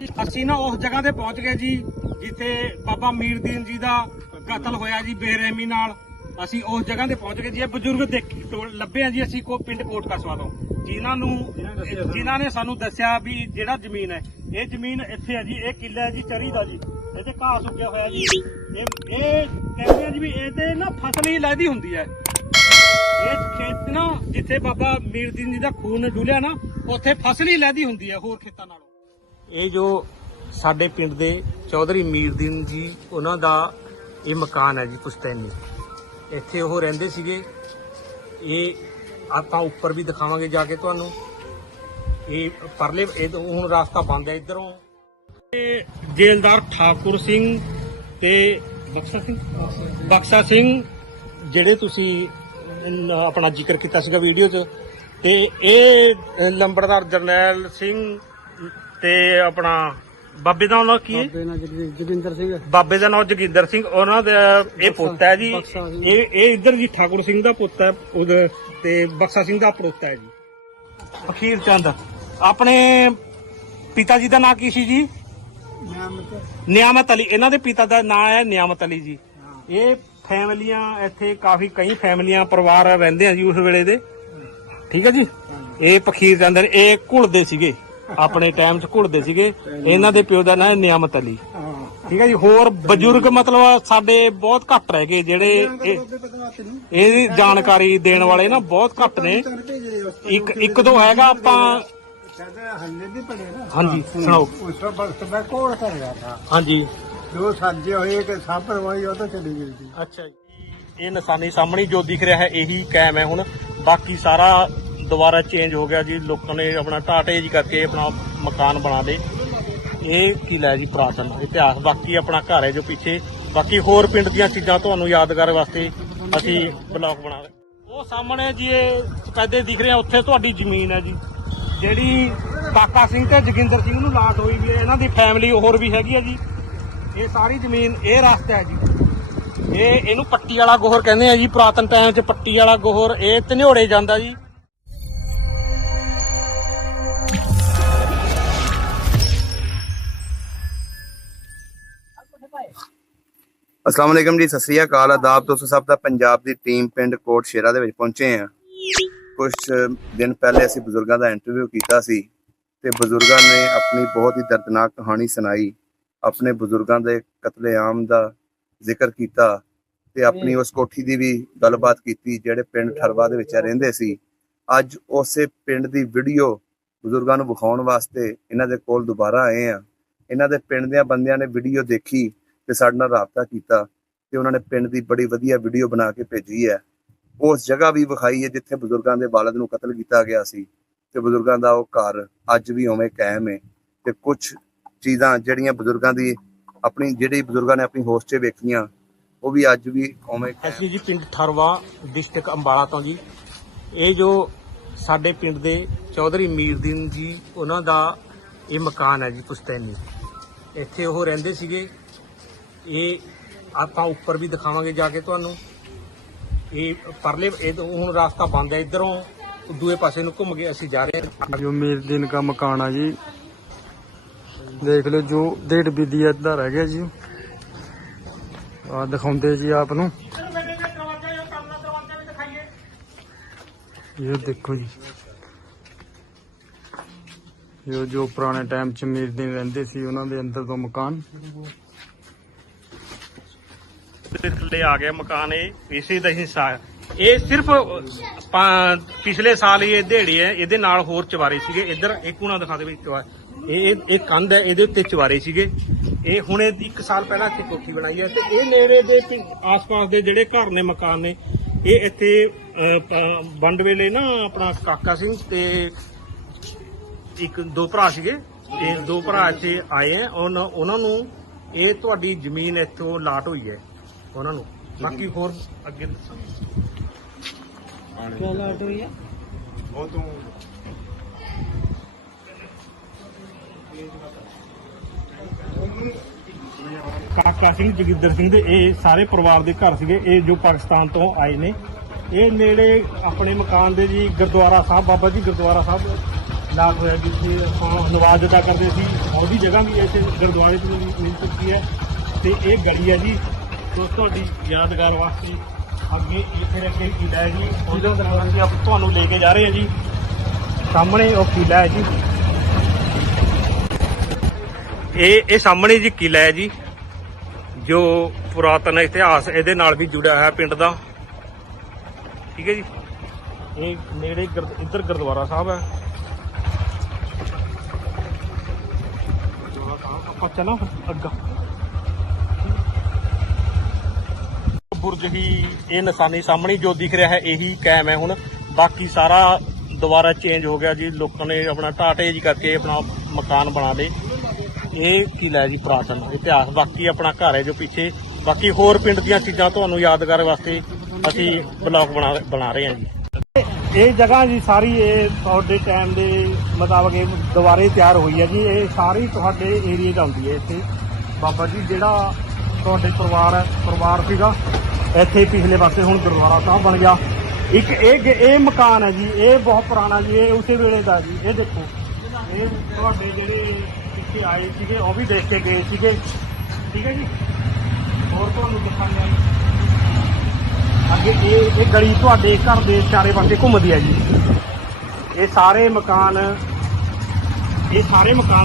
ਅਸੀਂ ਨਾ ਉਸ ਜਗ੍ਹਾ ਤੇ ਪਹੁੰਚ ਗਏ ਜੀ ਜਿੱਥੇ ਬਾਬਾ ਮੀਰਦੀਨ ਜੀ ਦਾ ਕਤਲ ਹੋਇਆ ਜੀ ਬੇਰਹਿਮੀ ਨਾਲ। ਅਸੀਂ ਉਸ ਜਗ੍ਹਾ ਤੇ ਪਹੁੰਚ ਗਏ ਜੀ। ਇਹ ਬਜ਼ੁਰਗ ਲੱਭੇ ਆ ਜੀ ਅਸੀਂ ਪਿੰਡ ਕੋਟ ਕਸਬਾ ਤੋਂ, ਜਿਨ੍ਹਾਂ ਨੇ ਸਾਨੂੰ ਦੱਸਿਆ ਵੀ ਜਿਹੜਾ ਜ਼ਮੀਨ ਹੈ ਇਹ ਜ਼ਮੀਨ ਇੱਥੇ ਹੈ ਜੀ, ਇਹ ਕਿੱਲਾ ਹੈ ਜੀ ਚਰੀ ਦਾ ਜੀ, ਇਹਦੇ ਘਾਹ ਸੁੱਕਿਆ ਹੋਇਆ ਜੀ। ਇਹ ਕਹਿੰਦੇ ਆ ਜੀ ਵੀ ਇਹਦੇ ਨਾ ਫਸਲ ਹੀ ਲੈਦੀ ਹੁੰਦੀ ਹੈ। ਇਹ ਖੇਤ ਨਾ ਜਿੱਥੇ ਬਾਬਾ ਮੀਰਦੀਨ ਜੀ ਦਾ ਖੂਨ ਡੁੱਲਿਆ ਨਾ ਉੱਥੇ ਫਸਲ ਹੀ ਲੈਦੀ ਹੁੰਦੀ ਹੈ ਹੋਰ ਖੇਤਾਂ ਨਾਲੋਂ। ਇਹ ਜੋ ਸਾਡੇ ਪਿੰਡ ਦੇ ਚੌਧਰੀ ਮੀਰਦੀਨ ਜੀ ਉਹਨਾਂ ਦਾ ਇਹ ਮਕਾਨ ਹੈ ਜੀ ਪੁਸ਼ਤੈਨੀ, ਇੱਥੇ ਉਹ ਰਹਿੰਦੇ ਸੀਗੇ। ਇਹ ਆਪਾਂ ਉੱਪਰ ਵੀ ਦਿਖਾਵਾਂਗੇ ਜਾ ਕੇ ਤੁਹਾਨੂੰ। ਇਹ ਪਰਲੇ ਹੁਣ ਰਸਤਾ ਬੰਦ ਹੈ ਇੱਧਰੋਂ। ਇਹ ਜੇਲਦਾਰ ਠਾਕੁਰ ਸਿੰਘ ਤੇ ਬਖਸ਼ਾ ਸਿੰਘ ਜਿਹੜੇ ਤੁਸੀਂ ਆਪਣਾ ਜ਼ਿਕਰ ਕੀਤਾ ਸੀਗਾ ਵੀਡੀਓ 'ਚ, ਤੇ ਇਹ ਲੰਬੜਦਾਰ ਜਰਨੈਲ ਸਿੰਘ ਤੇ ਆਪਣਾ ਬਾਬੇ ਦਾ ਨਾਮ ਕੀ ਹੈ? ਜੋਗਿੰਦਰ ਸਿੰਘ। ਬਾਬੇ ਦਾ ਨਾਮ ਜੋਗਿੰਦਰ ਸਿੰਘ, ਉਹਨਾਂ ਦਾ ਇਹ ਪੁੱਤ ਹੈ ਜੀ। ਇਹ ਇੱਧਰ ਜੀ ਠਾਕੁਰ ਸਿੰਘ ਦਾ ਪੁੱਤ ਹੈ ਤੇ ਬਖਸ਼ਾ ਸਿੰਘ ਦਾ ਪੜੋਤਾ ਹੈ ਜੀ। ਅਖੀਰ ਚੰਦ ਆਪਣੇ ਪਿਤਾ ਜੀ ਦਾ ਨਾਂ ਕੀ ਸੀ ਜੀ? ਨਿਆਮਤ ਅਲੀ। ਇਹਨਾਂ ਦੇ ਪਿਤਾ ਦਾ ਨਾਂ ਹੈ ਨਿਆਮਤ ਅਲੀ ਜੀ। ਇਹ ਫੈਮਲੀਆਂ ਇੱਥੇ ਕਈ ਫੈਮਲੀਆਂ ਪਰਿਵਾਰ ਰਹਿੰਦੇ ਆ ਜੀ ਉਸ ਵੇਲੇ ਦੇ, ਠੀਕ ਹੈ ਜੀ। ਇਹ ਫਕੀਰ ਚੰਦ ਇਹ ਘੁਲਦੇ ਸੀਗੇ ਆਪਣੇ ਟਾਈਮ 'ਚ, ਘੁਲਦੇ ਸੀਗੇ। ਇਹਨਾਂ ਦੇ ਪਿਓ ਦਾ ਨਾਂ ਹੈ ਨਿਆਮਤ ਅਲੀ, ਠੀਕ ਹੈ ਜੀ। ਹੋਰ ਬਜ਼ੁਰਗ ਮਤਲਬ ਸਾਡੇ ਬਹੁਤ ਘੱਟ ਰਹਿ ਗਏ ਜਿਹੜੇ ਇਹਦੀ ਜਾਣਕਾਰੀ ਦੇਣ ਵਾਲੇ ਨਾ, ਬਹੁਤ ਘੱਟ ਨੇ। ਇੱਕ ਦੋ ਹੈਗਾ ਆਪਾਂ। ਹਾਂਜੀ ਸੁਣਾਓ। ਹਾਂਜੀ ਜੋ ਸਾਜੇ ਹੋਏ ਕਿ ਸਭ ਪਰਵਾਹੀ ਉਹ ਤਾਂ ਚਲੀ ਗਈ ਸੀ। ਅੱਛਾ ਜੀ, ਇਹ ਨਿਸ਼ਾਨੀ ਸਾਹਮਣੇ ਜੋ ਦਿਖ ਰਿਹਾ ਹੈ ਇਹੀ ਕਾਇਮ ਹੈ ਹੁਣ, ਬਾਕੀ ਸਾਰਾ ਦੁਬਾਰਾ ਚੇਂਜ ਹੋ ਗਿਆ ਜੀ। ਲੋਕਾਂ ਨੇ ਆਪਣਾ ਢਾਟੇ ਜੀ ਕਰਕੇ ਆਪਣਾ ਮਕਾਨ ਬਣਾ ਲਏ। ਇਹ ਕਿਲਾ ਹੈ ਜੀ ਪੁਰਾਤਨ ਇਤਿਹਾਸ। ਬਾਕੀ ਆਪਣਾ ਘਰ ਹੈ ਜੋ ਪਿੱਛੇ। ਬਾਕੀ ਹੋਰ ਪਿੰਡ ਦੀਆਂ ਚੀਜ਼ਾਂ ਤੁਹਾਨੂੰ ਯਾਦਗਾਰ ਵਾਸਤੇ ਅਸੀਂ ਬਲੌਗ ਬਣਾ ਰਹੇ। ਉਹ ਸਾਹਮਣੇ ਜੀ ਇਹ ਸਫੈਦੇ ਦਿਖ ਰਹੇ ਆ, ਉੱਥੇ ਤੁਹਾਡੀ ਜ਼ਮੀਨ ਹੈ ਜੀ ਜਿਹੜੀ ਕਾਕਾ ਸਿੰਘ ਤੇ ਜੋਗਿੰਦਰ ਸਿੰਘ ਨੂੰ ਲਾਟ ਹੋਈ ਵੀ ਹੈ। ਇਹਨਾਂ ਦੀ ਫੈਮਿਲੀ ਹੋਰ ਵੀ ਹੈਗੀ ਹੈ ਜੀ। ਇਹ ਸਾਰੀ ਜ਼ਮੀਨ ਇਹ ਰਸਤਾ ਹੈ ਜੀ। ਇਹਨੂੰ ਪੱਟੀ ਵਾਲਾ ਗੋਹਰ ਕਹਿੰਦੇ ਆ ਜੀ। ਪੁਰਾਤਨ ਟਾਈਮ 'ਚ ਪੱਟੀ ਵਾਲਾ ਗੋਹਰ ਇਹ ਧਨਿਓੜੇ ਜਾਂਦਾ ਜੀ। अस्सलाम वालेकुम जी, सत श्री अकाल, आदाब दोस्तों सब का। पंजाब की टीम पिंड कोट शेरा दे विच पहुंचे हैं। कुछ दिन पहले असीं बजुर्गों का इंटरव्यू किया सी ते बजुर्गों ने अपनी बहुत ही दर्दनाक कहानी सुनाई। अपने बजुर्गों के कतलेआम का जिक्र किया ते अपनी उस कोठी की भी गलबात की जिहड़े पिंड ठरवा दे विच रहिंदे सी। अज उस पिंड की वीडियो बजुर्गों नूं विखाउण वास्ते इन्हां दे कोल दोबारा आए हैं। इन्हां दे पिंड दे बंदियां ने वीडियो देखी ते साडे नाल राबता कीता ते उन्होंने पिंड की बड़ी वधिया वीडियो बना के भेजी है। उस जगह भी विखाई है जिथे बजुर्गों के बालद नूं कतल किया गया सी ते बजुर्गों का वो घर अज भी उवें कायम है। ते कुछ चीज़ां जिहड़ियां बजुर्गों की अपनी जिहड़ी बजुर्गों ने अपनी होश 'च वेखियां वो भी अज भी उवें ਅਸੀਂ ਜੀ ਪਿੰਡ ਠਰਵਾ डिस्ट्रिक्ट अंबाला ਤੋਂ ਜੀ। ਇਹ ਜੋ ਸਾਡੇ ਪਿੰਡ ਦੇ ਚੌਧਰੀ ਮੀਰਦੀਨ ਜੀ ਉਹਨਾਂ ਦਾ ਇਹ ਮਕਾਨ ਹੈ ਜੀ ਪੁਸ਼ਤੈਨੀ, ਇੱਥੇ ਉਹ ਰਹਿੰਦੇ ਸੀਗੇ। ਇਹ ਆਪਾਂ ਉੱਪਰ ਵੀ ਦਿਖਾਵਾਂਗੇ ਜਾ ਕੇ ਤੁਹਾਨੂੰ। ਇਹ ਪਰਲੇ ਹੁਣ ਰਸਤਾ ਬੰਦ ਹੈ ਇੱਧਰੋਂ, ਦੂਏ ਪਾਸੇ ਨੂੰ ਘੁੰਮ ਕੇ ਅਸੀਂ ਜਾ ਰਹੇ ਹਾਂ। जो मीरदीन का मकान है जी, देख लो जो 1.5 बिल्ली अद्धा रह गया जी। दिखाते जी आप नू, ये देखो जी, ये जो पुराने टाइम च मीरदीन रहिंदे सी उन्हां दे अंदर तो मकान ਥੱਲੇ ਆ ਗਿਆ ਮਕਾਨ। ਇਹ ਇਸੇ ਦਾ ਹਿੱਸਾ ਹੈ। ਇਹ ਸਿਰਫ ਪਿਛਲੇ ਸਾਲ ਹੀ ਇਹ ਦਿਹਾੜੀ ਹੈ, ਇਹਦੇ ਨਾਲ ਹੋਰ ਚਵਾਰੇ ਸੀਗੇ। ਇੱਧਰ ਇੱਕ ਕੋਣਾ ਦਿਖਾ ਦੇ ਵਿੱਚ ਇਹ ਕੰਧ ਹੈ, ਇਹਦੇ ਉੱਤੇ ਚਵਾਰੇ ਸੀਗੇ। ਇਹ ਹੁਣ 1 ਸਾਲ ਪਹਿਲਾਂ ਇੱਥੇ ਕੋਠੀ ਬਣਾਈ ਹੈ ਤੇ ਇਹ ਨੇੜੇ ਦੇ ਆਸ-ਪਾਸ ਦੇ ਜਿਹੜੇ ਘਰ ਨੇ ਮਕਾਨ ਨੇ ਇਹ ਇੱਥੇ ਵੰਡ ਵੇਲੇ ਨਾ ਆਪਣਾ ਕਾਕਾ ਸਿੰਘ ਤੇ ਦੋ ਭਰਾ ਸੀਗੇ। ਇਹ 2 ਭਰਾ ਇੱਥੇ ਆਏ ਹੈ। ਉਹਨਾਂ ਨੂੰ ਇਹ ਤੁਹਾਡੀ ਜ਼ਮੀਨ ਇੱਥੋਂ ਲਾਟ ਹੋਈ ਹੈ ਉਹਨਾਂ ਨੂੰ। ਬਾਕੀ ਹੋਰ ਅੱਗੇ क्या लाट हुई है वो तो ਕਾਕਾ ਸਿੰਘ ਜੋਗਿੰਦਰ ਸਿੰਘ ਦੇ ਇਹ ਸਾਰੇ ਪਰਿਵਾਰ ਦੇ ਘਰ ਸੀਗੇ। ਇਹ ਜੋ ਪਾਕਿਸਤਾਨ ਤੋਂ ਆਏ ਨੇ। ਇਹ ਨੇੜੇ ਆਪਣੇ ਮਕਾਨ ਦੇ ਜੀ ਗੁਰਦੁਆਰਾ ਸਾਹਿਬ, ਬਾਬਾ ਜੀ ਗੁਰਦੁਆਰਾ ਸਾਹਿਬ ਲਾਗ ਹੋਇਆ ਜਿੱਥੇ ਆਪਾਂ ਨਵਾਜ਼ ਅਦਾ ਕਰਦੇ ਸੀ ਉਹਦੀ ਜਗ੍ਹਾ ਵੀ ਇੱਥੇ ਗੁਰਦੁਆਰੇ 'ਚ ਮਿਲ ਚੁੱਕੀ ਹੈ। ਤੇ ਇਹ ਗਲੀ ਹੈ ਜੀ ਦੋਸਤੋ ਤੁਹਾਡੀ ਯਾਦਗਾਰ ਵਾਸਤੇ। ਅੱਗੇ ਇੱਥੇ ਅੱਗੇ ਕਿਲਾ ਹੈ ਜੀ, ਉਹਦੇ ਦਰਵਾਜ਼ੇ ਅਸੀਂ ਆਪ ਤੁਹਾਨੂੰ ਲੈ ਕੇ ਜਾ ਰਹੇ ਹਾਂ ਜੀ। ਸਾਹਮਣੇ ਉਹ ਕਿਲਾ ਹੈ ਜੀ, ਇਹ ਸਾਹਮਣੇ ਜੀ ਕਿਲਾ ਹੈ ਜੀ, ਜੋ ਪੁਰਾਤਨ ਇਤਿਹਾਸ ਇਹਦੇ ਨਾਲ ਵੀ ਜੁੜਿਆ ਹੋਇਆ ਪਿੰਡ ਦਾ। ਠੀਕ ਹੈ ਜੀ, ਇਹ ਨੇੜੇ ਇੱਧਰ ਗੁਰਦੁਆਰਾ ਸਾਹਿਬ ਹੈ। ਆਪਾਂ ਚਲੋ ਅੱਗਾ ਬੁਰਜ ਹੀ ਇਹ ਨਿਸ਼ਾਨੀ ਸਾਹਮਣੇ ਜੋ ਦਿਖ ਰਿਹਾ ਹੈ ਇਹੀ ਕਾਇਮ ਹੈ ਹੁਣ। ਬਾਕੀ ਸਾਰਾ ਦੁਬਾਰਾ ਚੇਂਜ ਹੋ ਗਿਆ ਜੀ, ਲੋਕਾਂ ਨੇ ਆਪਣਾ ਢਾਟੇ ਜੀ ਕਰਕੇ ਆਪਣਾ ਮਕਾਨ ਬਣਾ ਲਏ। ਇਹ ਕਿਲਾ ਹੈ ਜੀ ਪੁਰਾਤਨ ਇਤਿਹਾਸ। ਬਾਕੀ ਆਪਣਾ ਘਰ ਹੈ ਜੋ ਪਿੱਛੇ। ਬਾਕੀ ਹੋਰ ਪਿੰਡ ਦੀਆਂ ਚੀਜ਼ਾਂ ਤੁਹਾਨੂੰ ਯਾਦਗਾਰ ਵਾਸਤੇ ਅਸੀਂ ਬਲੌਗ ਬਣਾ ਰਹੇ ਹਾਂ ਜੀ। ਇਹ ਜਗ੍ਹਾ ਜੀ ਸਾਰੀ ਇਹ ਤੁਹਾਡੇ ਟਾਈਮ ਦੇ ਮੁਤਾਬਕ ਇਹ ਦੁਬਾਰੇ ਤਿਆਰ ਹੋਈ ਹੈ ਜੀ। ਇਹ ਸਾਰੀ ਤੁਹਾਡੇ ਏਰੀਏ 'ਚ ਆਉਂਦੀ ਹੈ। ਇੱਥੇ ਬਾਬਾ ਜੀ ਜਿਹੜਾ ਤੁਹਾਡੇ ਪਰਿਵਾਰ ਸੀਗਾ ਇੱਥੇ ਪਿਛਲੇ ਪਾਸੇ ਹੁਣ ਗੁਰਦੁਆਰਾ ਸਾਹਿਬ ਬਣ ਗਿਆ। ਇੱਕ ਇਹ ਮਕਾਨ ਹੈ ਜੀ, ਇਹ ਬਹੁਤ ਪੁਰਾਣਾ ਜੀ, ਇਹ ਉਸੇ ਵੇਲੇ ਦਾ ਜੀ। ਇਹ ਦੇਖੋ, ਇਹ ਤੁਹਾਡੇ ਜਿਹੜੇ ਪਿੱਛੇ ਆਏ ਸੀਗੇ ਉਹ ਵੀ ਦੇਖ ਕੇ ਗਏ ਸੀਗੇ। ਠੀਕ ਹੈ ਜੀ, ਹੋਰ ਤੁਹਾਨੂੰ ਦਿਖਾਉਂਦੇ ਜੀ ਅੱਗੇ। ਇਹ ਗਲੀ ਤੁਹਾਡੇ ਘਰ ਦੇ ਚਾਰੇ ਪਾਸੇ ਘੁੰਮਦੀ ਹੈ ਜੀ। ਇਹ ਸਾਰੇ ਮਕਾਨ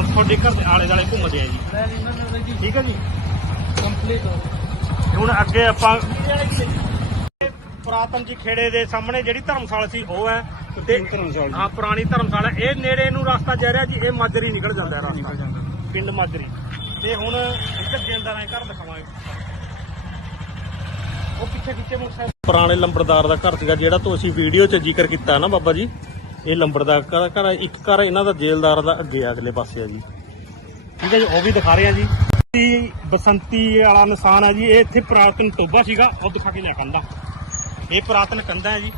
ਤੁਹਾਡੇ ਘਰ ਦੇ ਆਲੇ ਦੁਆਲੇ ਘੁੰਮਦੇ ਆ ਜੀ। ਠੀਕ ਹੈ ਜੀ, ਕੰਪਲੀਟ ਹੋ। ਹੁਣ ਅੱਗੇ ਆਪਾਂ ਪੁਰਾਤਨ ਜੀ ਖੇੜੇ ਦੇ ਸਾਹਮਣੇ ਜਿਹੜੀ ਧਰਮਸ਼ਾਲਾ ਸੀ ਉਹ ਹੈ ਤੇ ਹਾਂ ਪੁਰਾਣੀ ਧਰਮਸ਼ਾਲਾ। ਇਹ ਨੇੜੇ ਨੂੰ ਰਸਤਾ ਜਾ ਰਿਹਾ ਜੀ, ਇਹ ਮਾਜਰੀ ਨਿਕਲ ਜਾਂਦਾ ਰਸਤਾ, ਪਿੰਡ ਮਾਜਰੀ। ਤੇ ਹੁਣ ਇੱਧਰ ਜੇਲਦਾਰਾਂ ਦੇ ਘਰ ਦਿਖਾਵਾਂਗੇ। ਉਹ ਪਿੱਛੇ ਮੋਟਰਸਾਈਕਲ ਪੁਰਾਣੇ ਲੰਬੜਦਾਰ ਦਾ ਘਰ ਸੀਗਾ ਜਿਹੜਾ ਤੋਂ ਅਸੀਂ ਵੀਡੀਓ 'ਚ ਜ਼ਿਕਰ ਕੀਤਾ ਨਾ ਬਾਬਾ ਜੀ। ਇਹ ਲੰਬੜਦਾਰ ਦਾ ਘਰ, ਇੱਕ ਘਰ ਇਹਨਾਂ ਦਾ ਜੇਲਦਾਰ ਦਾ ਅੱਗੇ ਅਗਲੇ ਪਾਸੇ ਆ ਜੀ। ਠੀਕ ਹੈ ਜੀ, ਉਹ ਵੀ ਦਿਖਾ ਰਹੇ ਆ ਜੀ। ਬਸੰਤੀ ਵਾਲਾ ਨਿਸ਼ਾਨ ਹੈ ਜੀ। ਇਹ ਇੱਥੇ ਪੁਰਾਤਨ ਟੋਬਾ ਸੀਗਾ, ਉਹ ਦਿਖਾ ਕੇ ਲਿਆ ਕੰਧਾ। ਇਹ ਪੁਰਾਤਨ ਕੰਧਾ ਹੈ ਜੀ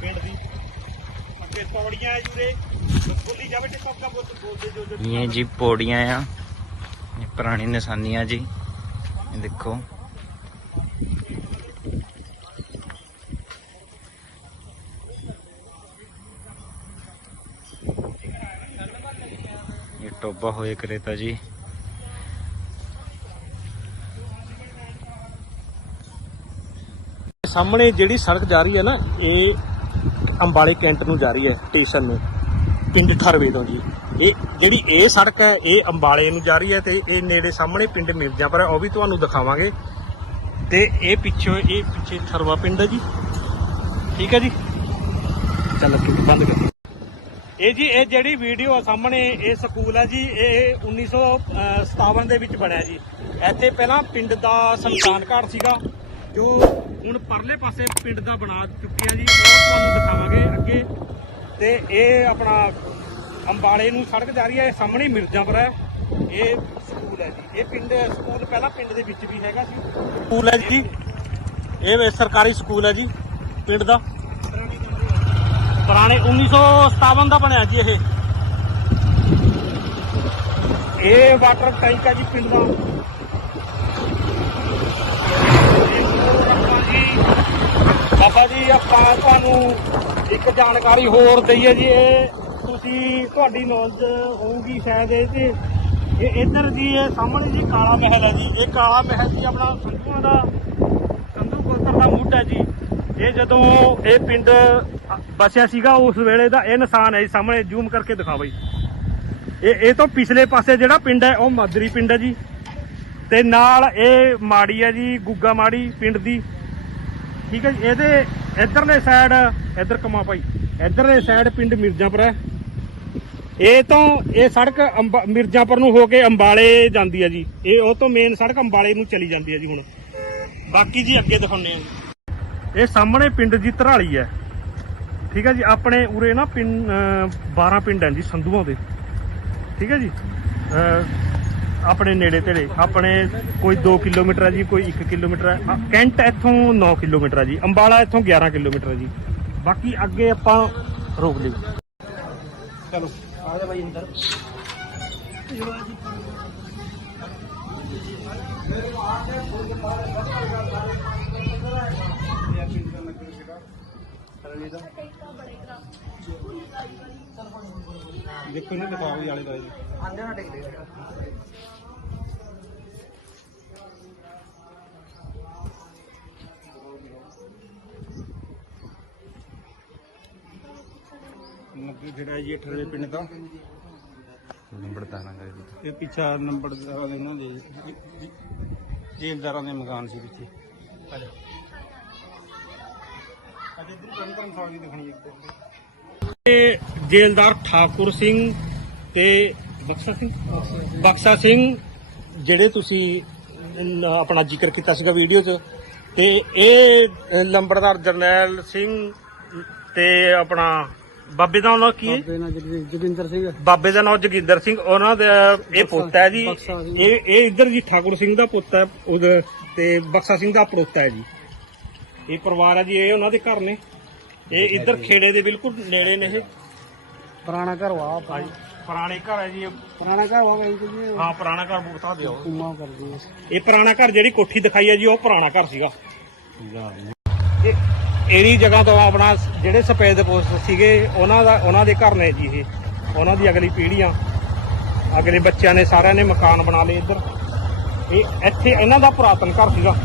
ਪਿੰਡ ਦੀ। ਅੱਗੇ ਪੌੜੀਆਂ ਹੈ ਜੂਰੇ, ਬੋਲੀ ਜਾਵੇ ਤੇ ਪੱਕਾ ਬੋਲਦੇ ਜੋ ਇਹ ਜੀ ਪੌੜੀਆਂ ਆ, ਇਹ ਪੁਰਾਣੀ ਨਿਸ਼ਾਨੀਆਂ ਜੀ। ਇਹ ਦੇਖੋ, ਇਹ ਟੋਬਾ ਹੋਏ ਕਰੇਤਾ ਜੀ। ਸਾਹਮਣੇ ਜਿਹੜੀ ਸੜਕ ਜਾ ਰਹੀ ਹੈ ਨਾ, ਇਹ ਅੰਬਾਲੇ ਕੈਂਟ ਨੂੰ ਜਾ ਰਹੀ ਹੈ, ਸਟੇਸ਼ਨ ਨੂੰ, ਪਿੰਡ ਠਰਵੇ ਤੋਂ ਜੀ। ਇਹ ਸੜਕ ਹੈ ਇਹ ਅੰਬਾਲੇ ਨੂੰ ਜਾ ਰਹੀ ਹੈ। ਤੇ ਇਹ ਨੇੜੇ ਸਾਹਮਣੇ ਪਿੰਡ ਮਿਰਜ਼ਾਪੁਰ ਹੈ, ਉਹ ਵੀ ਤੁਹਾਨੂੰ ਦਿਖਾਵਾਂਗੇ। ਤੇ ਇਹ ਪਿੱਛੇ ਠਰਵਾ ਪਿੰਡ ਹੈ ਜੀ। ਠੀਕ ਹੈ ਜੀ, ਚੱਲ ਬੰਦ ਕਰ। ਇਹ ਜਿਹੜੀ ਵੀਡੀਓ ਸਾਹਮਣੇ ਇਹ ਸਕੂਲ ਹੈ ਜੀ, ਇਹ 1957 ਦੇ ਵਿੱਚ ਬਣਿਆ ਜੀ। ਇੱਥੇ ਪਹਿਲਾਂ ਪਿੰਡ ਦਾ ਸ਼ਮਸ਼ਾਨ ਘਾਟ ਸੀਗਾ, ਜੋ ਹੁਣ ਪਰਲੇ ਪਾਸੇ ਪਿੰਡ ਦਾ ਬਣਾ ਚੁੱਕੇ ਆ ਜੀ। ਉਹ ਤੁਹਾਨੂੰ ਦਿਖਾਵਾਂਗੇ ਅੱਗੇ। ਤੇ ਇਹ ਆਪਣਾ ਅੰਬਾਲੇ ਨੂੰ ਸੜਕ ਜਾ ਰਹੀ ਹੈ, ਸਾਹਮਣੇ ਮਿਰਜ਼ਾਪੁਰ ਹੈ। ਇਹ ਸਕੂਲ ਹੈ ਜੀ, ਇਹ ਸਕੂਲ ਪਹਿਲਾਂ ਪਿੰਡ ਦੇ ਵਿੱਚ ਵੀ ਹੈਗਾ ਸੀ। ਸਕੂਲ ਹੈ ਜੀ, ਇਹ ਸਰਕਾਰੀ ਸਕੂਲ ਹੈ ਜੀ ਪਿੰਡ ਦਾ। ਪੁਰਾਣੇ 1957 ਦਾ ਬਣਿਆ ਜੀ। ਇਹ ਵਾਟਰ ਟੈਂਕ ਹੈ ਜੀ ਪਿੰਡ ਦਾ। ਬਾਬਾ ਜੀ ਆਪਾਂ ਤੁਹਾਨੂੰ ਇੱਕ ਜਾਣਕਾਰੀ ਹੋਰ ਦਈਏ ਜੀ। ਇਹ ਤੁਹਾਡੀ ਨੌਲੇਜ ਹੋਊਗੀ ਸ਼ਾਇਦ। ਇਹ ਇੱਧਰ ਜੀ ਇਹ ਸਾਹਮਣੇ ਜੀ ਕਾਲਾ ਮਹਿਲ ਹੈ ਜੀ। ਇਹ ਕਾਲਾ ਮਹਿਲ ਜੀ ਆਪਣਾ ਸੰਧੂਆਂ ਦਾ ਸੰਧੂ ਗੋਤਰ ਦਾ ਮੁੱਢ ਹੈ ਜੀ। ਇਹ ਜਦੋਂ ਇਹ ਪਿੰਡ ਬਸਿਆ ਸੀਗਾ ਉਸ ਵੇਲੇ ਦਾ ਇਹ ਨਿਸ਼ਾਨ ਹੈ ਜੀ। ਸਾਹਮਣੇ ਜ਼ੂਮ ਕਰਕੇ ਦਿਖਾ ਬਈ। ਇਹ ਤੋਂ ਪਿਛਲੇ ਪਾਸੇ ਜਿਹੜਾ ਪਿੰਡ ਹੈ ਉਹ ਮਾਜਰੀ ਪਿੰਡ ਹੈ ਜੀ। ਤੇ ਨਾਲ ਇਹ ਮਾੜੀ ਹੈ ਜੀ, ਗੁੱਗਾ ਮਾੜੀ ਪਿੰਡ ਦੀ। ਠੀਕ ਹੈ ਜੀ, ਇਹਦੇ ਇਧਰਲੇ ਸਾਈਡ ਇੱਧਰ ਕਮਾ ਭਾਈ, ਇਧਰਲੇ ਸਾਈਡ ਪਿੰਡ ਮਿਰਜ਼ਾਪੁਰ ਹੈ। ਇਹ ਸੜਕ ਮਿਰਜ਼ਾਪੁਰ ਨੂੰ ਹੋ ਕੇ ਅੰਬਾਲੇ ਜਾਂਦੀ ਹੈ ਜੀ। ਇਹ ਉਹ ਤੋਂ ਮੇਨ ਸੜਕ ਅੰਬਾਲੇ ਨੂੰ ਚਲੀ ਜਾਂਦੀ ਹੈ ਜੀ। ਹੁਣ ਬਾਕੀ ਜੀ ਅੱਗੇ ਦਿਖਾਉਂਦੇ ਆ ਜੀ। ਇਹ ਸਾਹਮਣੇ ਪਿੰਡ ਜੀ ਧਰਾਲੀ ਹੈ। ਠੀਕ ਹੈ ਜੀ, ਆਪਣੇ ਉਰੇ ਨਾ 12 ਪਿੰਡ ਹੈ ਜੀ ਸੰਧੂਆਂ ਦੇ। ਠੀਕ ਹੈ ਜੀ, ਆਪਣੇ ਨੇੜੇ ਤੇੜੇ ਆਪਣੇ ਕੋਈ 2 ਕਿਲੋਮੀਟਰ ਹੈ ਜੀ, ਕੋਈ 1 ਕਿਲੋਮੀਟਰ ਹੈ। ਕੈਂਟ ਇੱਥੋਂ 9 ਕਿਲੋਮੀਟਰ ਹੈ ਜੀ, ਅੰਬਾਲਾ ਇੱਥੋਂ 11 ਕਿਲੋਮੀਟਰ ਹੈ ਜੀ। ਬਾਕੀ ਅੱਗੇ ਆਪਾਂ ਰੋਕ ਲਈ। ਚਲੋ ਆ ਜਾ ਭਾਈ ਅੰਦਰ। ਦੇਖੋ ਨਾ ਦਿਖਾਓ ਜੀ ਆਲੇ ਦੁਆਲੇ ਨੱਬੇ ਜਿਹੜਾ ਜੀ 98 ਪਿੰਡ ਦਾ ਨੰਬਰ ਤਾਂ ਨਾ ਇਹ ਪਿੱਛਾ ਨੰਬਰ ਉਹਨਾਂ ਦੇ ਜੇਲਦਾਰਾਂ ਦੇ ਮਕਾਨ ਸੀ ਪਿੱਛੇ ਇਹ ਜੇਲਦਾਰ ਠਾਕੁਰ ਸਿੰਘ ਤੇ ਬਖਸ਼ਾ ਸਿੰਘ ਜਿਹੜੇ ਤੁਸੀਂ ਆਪਣਾ ਜ਼ਿਕਰ ਕੀਤਾ ਸੀਗਾ ਵੀਡੀਓ 'ਚ ਤੇ ਇਹ ਲੰਬੜਦਾਰ ਜਰਨੈਲ ਸਿੰਘ ਤੇ ਆਪਣਾ ਬਾਬੇ ਦਾ ਨਾਮ ਕੀ ਹੈ ਜੋਗਿੰਦਰ ਸਿੰਘ ਬਾਬੇ ਦਾ ਨਾਮ ਜੋਗਿੰਦਰ ਸਿੰਘ ਉਹਨਾਂ ਦਾ ਇਹ ਪੁੱਤ ਹੈ ਜੀ ਇਹ ਇੱਧਰ ਜੀ ਠਾਕੁਰ ਸਿੰਘ ਦਾ ਪੁੱਤ ਹੈ ਉਹਦਾ ਤੇ ਬਖਸ਼ਾ ਸਿੰਘ ਦਾ ਪੜੋਤਾ ਹੈ ਜੀ ਇਹ ਪਰਿਵਾਰ ਹੈ ਜੀ ਇਹ ਉਹਨਾਂ ਦੇ ਘਰ ਨੇ ਇਹ ਇੱਧਰ ਖੇੜੇ ਦੇ ਬਿਲਕੁਲ ਨੇੜੇ ਨੇ ਇਹ ਪੁਰਾਣਾ ਘਰ ਵਾ ਭਾਈ ਪੁਰਾਣੇ ਘਰ ਹੈ ਜੀ ਇਹ ਪੁਰਾਣਾ ਘਰ ਵਾ ਹਾਂ ਪੁਰਾਣਾ ਘਰ ਬਤਾ ਦਿਓ ਕੁਮਾ ਕਰਦੀ ਹੈ ਇਹ ਪੁਰਾਣਾ ਘਰ ਜਿਹੜੀ ਕੋਠੀ ਦਿਖਾਈ ਹੈ ਜੀ ਉਹ ਪੁਰਾਣਾ ਘਰ ਸੀਗਾ ਇਹਦੀ ਜਗ੍ਹਾ ਤੋਂ ਆਪਣਾ ਜਿਹੜੇ ਸਫੈਦ ਪੋਸਟ ਸੀਗੇ ਉਹਨਾਂ ਦੇ ਘਰ ਨੇ ਜੀ ਇਹ ਉਹਨਾਂ ਦੀ ਅਗਲੀ ਪੀੜ੍ਹੀਆਂ ਅਗਲੇ ਬੱਚਿਆਂ ਨੇ ਸਾਰਿਆਂ ਨੇ ਮਕਾਨ ਬਣਾ ਲਏ ਇੱਧਰ ਇਹ ਇੱਥੇ ਇਹਨਾਂ ਦਾ ਪੁਰਾਤਨ ਘਰ ਸੀਗਾ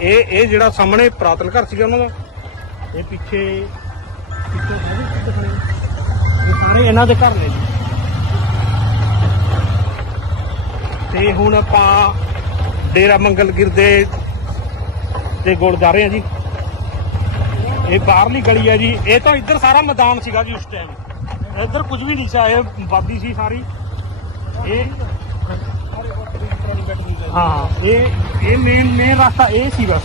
ਇਹ ਜਿਹੜਾ ਸਾਹਮਣੇ ਪੁਰਾਤਨ ਘਰ ਸੀਗਾ ਉਹਨਾਂ ਦਾ ਇਹ ਪਿੱਛੇ ਸਾਰੇ ਇਹਨਾਂ ਦੇ ਘਰ ਨੇ ਜੀ ਤੇ ਹੁਣ ਆਪਾਂ ਡੇਰਾ ਮੰਗਲਗਿਰ ਦੇ ਕੋਲ ਜਾ ਰਹੇ ਆ ਜੀ ਇਹ ਬਾਹਰਲੀ ਗਲੀ ਹੈ ਜੀ ਇਹ ਤਾਂ ਇੱਧਰ ਸਾਰਾ ਮੈਦਾਨ ਸੀਗਾ ਜੀ ਉਸ ਟਾਈਮ ਇੱਧਰ ਕੁਝ ਵੀ ਨਹੀਂ ਸੀ ਇਹ ਵਾਦੀ ਸੀ ਸਾਰੀ ਇਹ ਹਾਂ ਇਹ ਮੇਨ ਰਸਤਾ ਇਹ ਸੀ ਬਸ